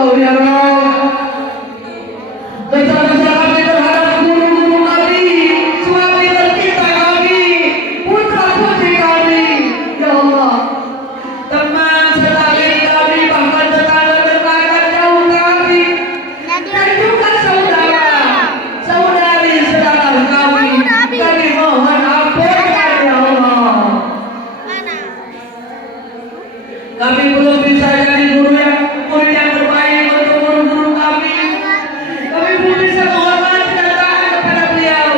Allah ya Rabb. Dosa-dosa kami terhadap guru-guru kami, suami tercinta kami, putra-putri kami, ya Allah. Teman sebagian kami, bahkan tetangga-tetangga jauh kami, dan juga saudara-saudari saudara kami. Kami mohon ampunkan ya Allah. Kami belum bisa jadi guru yang terbaik untuk guru-guru kami. Kami belum bisa menghormati dan taat kepada beliau.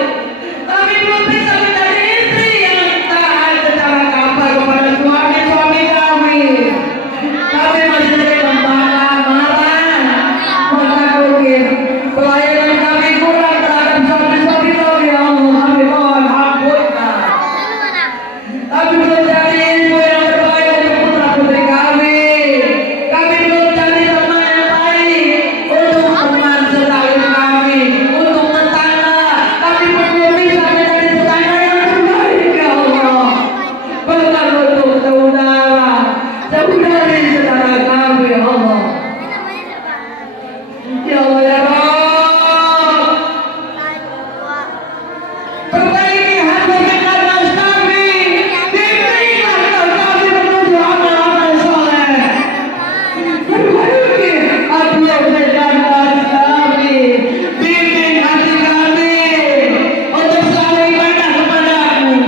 Kami belum bisa menjadi istri yang taat secara kapal kepada suami-suami kami. Kami masih sering marah, maka mungkin pelayanan kami kurang terhadap suami-suami kami. Ya Allah, kami mohon ampunkan. Kami belum jadi ibu yang terbaik untuk putra-putri kami. Kami belum jadi teman yang baik untuk teman setahun kami, untuk tetangga. Kami belum bisa menjadi tetangga yang terbaik ya Allah. Bahkan untuk saudari saudara kami ya Allah. Ya Allah ya Rabb. Perbaiki hati kita dan kami. Bimbinglah kami menuju amal-amal soleh. Perbaiki hati dan kami. Bimbing hati kami untuk selalu ibadah kepadamu,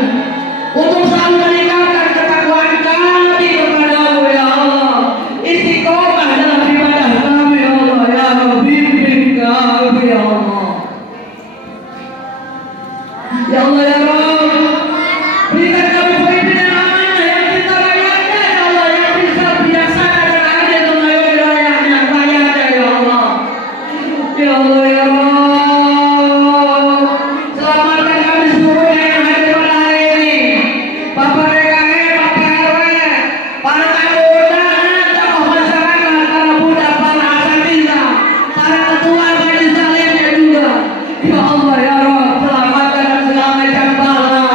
untuk selalu meningkatkan ketakwaan kami kepadamu ya Allah. Istiqomah dalam ibadah kami ya Allah ya Allah. Bimbing kami ya Allah. Ya Allah ya Rabb, berikan kami pemimpin yang amanah, yang cinta rakyatnya ya Allah, yang bisa bijaksana dan adil mengayomi rakyatnya ya Allah. Ya Allah ya Rabb, selamatkan kami semuanya yang hadir pada hari ini. Bapak DKM, Bapak RW, para tamu undangan, tokoh masyarakat, para budak, para asatidz, para ketua majelis taklimnya juga. Ya Allah ya Rabb, selamatkan dan segala macam bala.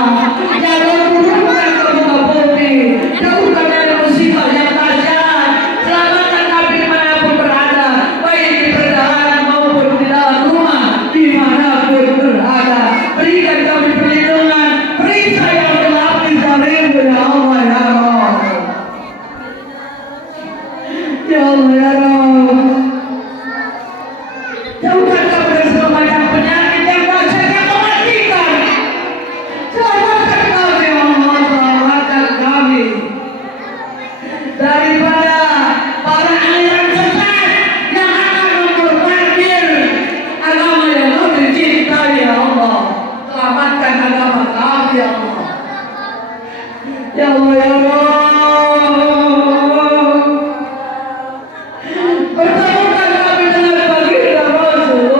Jangan bukan kebuka bumi, jauhkan dari musibah yang dahsyat. Selamatkan kami dimanapun berada, baik di perjalanan maupun di dalam rumah, dimanapun berada. Berikan kami perlindungan, perisai yang berlapis darimu ya Allah ya Rabb. Ya Allah ya Rabb, jauhkan kami dari segala macam penyakit yang dahsyat yang mematikan. Selamatkan kami ya Allah, selamatkan kami daripada para aliran sesat yang akan memperbanjir agama yang kami cintai ya Allah. Selamatkan agama kami ya Allah. Ya Allah ya Rabb, pertemukan kami dengan baginda Rasulullah.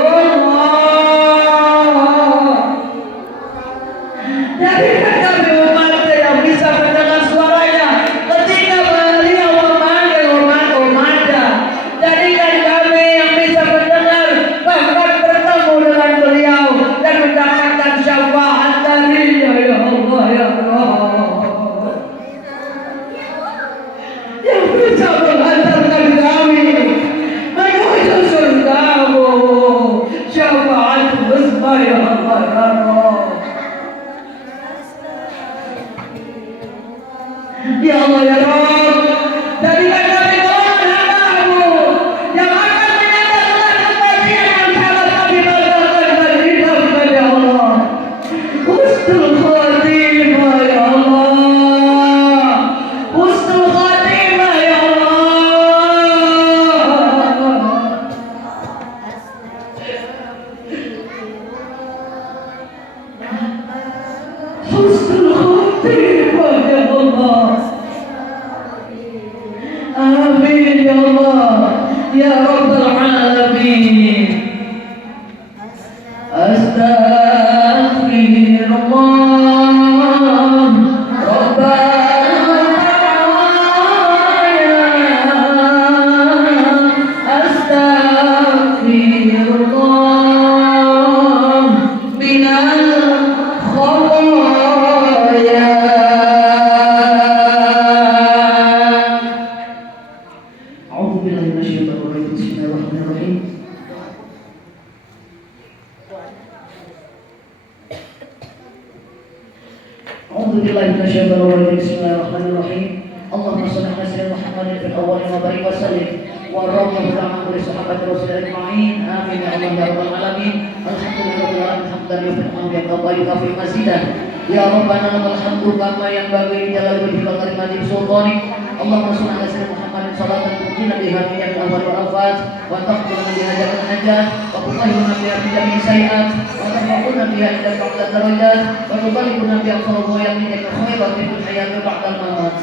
Jadikan kami umatnya yang bisa mendengar suaranya ketika beliau memanggil umat-umatnya. Jadikan kami yang bisa mendengar, bahkan bertemu dengan beliau dan mendapatkan syafaat darinya ya Allah ya Allah. Yang bisa menghantarkan kami menuju surgamu, syafaat husna ya Allah ya Rabb. Ya Allah ya Rabb, jadikan kami golongan hamba-Mu yang akan menyatakan kepastian yang sangat kami banggakan dan ridhokan ya Allah. Husnul khatimah ya Allah, husnul khatimah ya Allah. Husnul khatimah ya Allah. Amin ya Allah ya Rabbal Alamin. Astaghfirullah Rabbana ya astaghfirullah minal khotaya. A'udzu billahi minasyaitonir rajim. Bismillahirrahmanirrahim. minasyaitonir rajim. Bismillahirrahmanirrahim. Allahumma shalli ala sayyidina Muhammadin fil awwalin wa barik wa sallim wa radhiyallahu anhu li sahabati rasulillah ajma'in. Amin ya Allah ya rabbal alamin. Alhamdulillahirabbil alamin hamdan yufi'u wa yukafi mazidah. Ya Rabbana lakal hamdu kama yanbaghi li jalali wajhika wa karimati sultanik. Allahumma shalli ala sayyidina Muhammadin salatan tuqina biha min al-ahwal wal afat wa taqbulna biha jami'al hajat wa tutahhiruna biha min jami'is sayiat wa tarfa'una biha ila a'la darajat wa tuballighuna biha aqsal yamin khairat fil hayati ba'da al-mamat.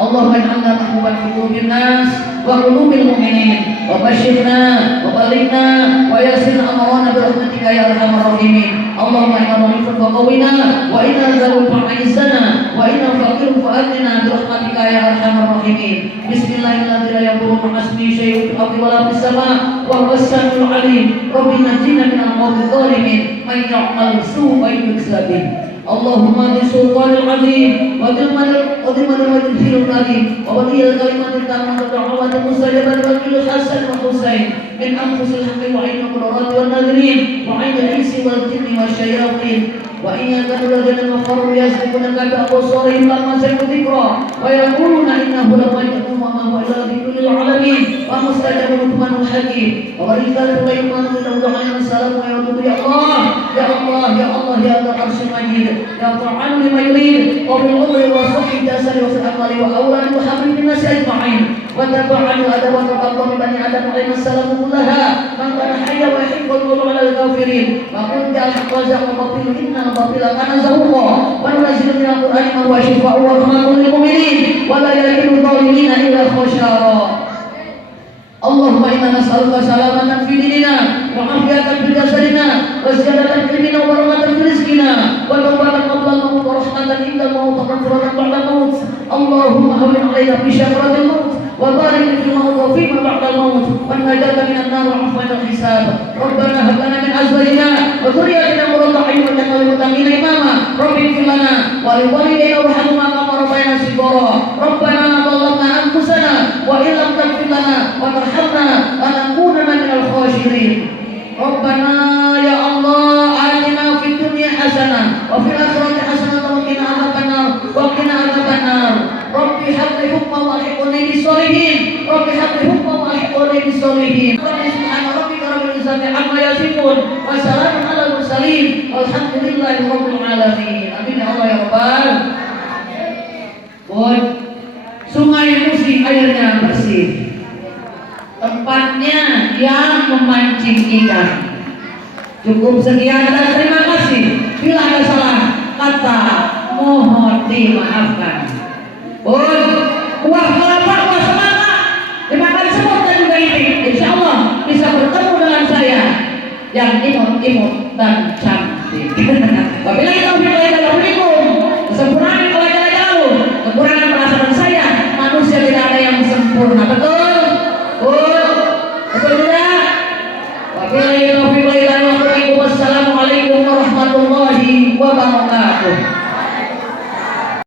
Allahumma ij'alna mahbuban fi qulubil nas wa qulubil mu'minin wa basyirna wa ballighna wa yassir amrana bi rahmatika ya arhamar rahimin. Allahumma inna dhalifun fa qawina wa inna dhalun fa a'izzana wa inna faqirun fa aghnina bi rahmatika ya arhamar rahimin. Bismillahirrahmanirrahim. La yadurru ma'asmi syai'un fil ardi wa la fis sama' wa huwas samiul 'alim. Rabbi najjina minal qawmi dhalimin may ya'mal su'an yujza bih. Allahumma bi sultanil azim wa bil wajhil karim wa wadiyil kalimatil tammah wa da'watil mustajabah wa bil hasan wa husain min anfusil haqqi wa ainul qurrati wan nadirin wa ainul insi wal jinni wasyayatin wa in yakadu ladina mafaru yasbiquna bi absarihim lamma sami'u dhikra wa yaquluna innahu lamajnun wa ma huwa illa dhikrun lil alamin wa mustajabun manul hakim wa barizal layman min Allahumma salam wa ya Allah ya Allah ya Allah ya Arsyul Majid ya ta'ala lima yurid wa bil umri wa sahih jasadi wa fil amali wa awladi wa habib min nasi ajma'in wa taba'anu adawa rabbakum bani adam alaihi wasallam kullaha man kana hayya wa yuhibbul qulub ala al-kafirin wa qul ja'al haqqaza wa batil inna batila kana zahuqa wa nunazzilu min al-qur'ani ma huwa shifaa'un wa rahmatun lil mu'minin wa la yazidu adh-dhalimina illa khasara. Allahumma inna nas'aluka salamatan fi dinina wa afiyatan fi jasadina wa ziyadatan fi dinina wa barakatan fi rizqina wa tawbatan qabla al-maut wa rahmatan inda al-maut wa maghfiratan ba'da al-maut. Allahumma hawwin 'alaina fi syakaratil maut wa barik fi maut wa fi ma ba'da al-maut wa najata minan nar wa 'afwa min al-hisab. Rabbana hab lana min azwajina wa dhurriyyatina qurrata a'yun waj'alna lil muttaqina imama. Rabbi ighfir lana wa li walidayna warhamhuma kama rabbayana shighara. Rabbana zalamna anfusana wa in lam taghfir lana wa tarhamna lanakunanna minal khasirin. Rabbana ya Allah atina fid dunya hasanah wa fil akhirati hasanah wa qina adzabannar wa qina adzabannar. Rabbi habli hukma wa alhiqni bis solihin. Rabbi habli hukma wa alhiqni bis solihin. Subhana rabbika rabbil izzati amma yasifun wa salamun alal mursalin walhamdulillahi rabbil alamin. Amin ya Allah ya rabbal alamin. Sungai Musi airnya bersih, tempatnya yang memancing ikan. Cukup sekian dan terima kasih. Bila ada salah kata mohon dimaafkan. Buah kelapa, buah semangka dimakan semut dan juga ini, insya Allah bisa bertemu dengan saya yang imut-imut dan cantik. Wabillahi taufiq wal hidayah. Kesempurnaan kalau jauh, kekurangan perasaan saya manusia tidak ada yang sempurna. Betul.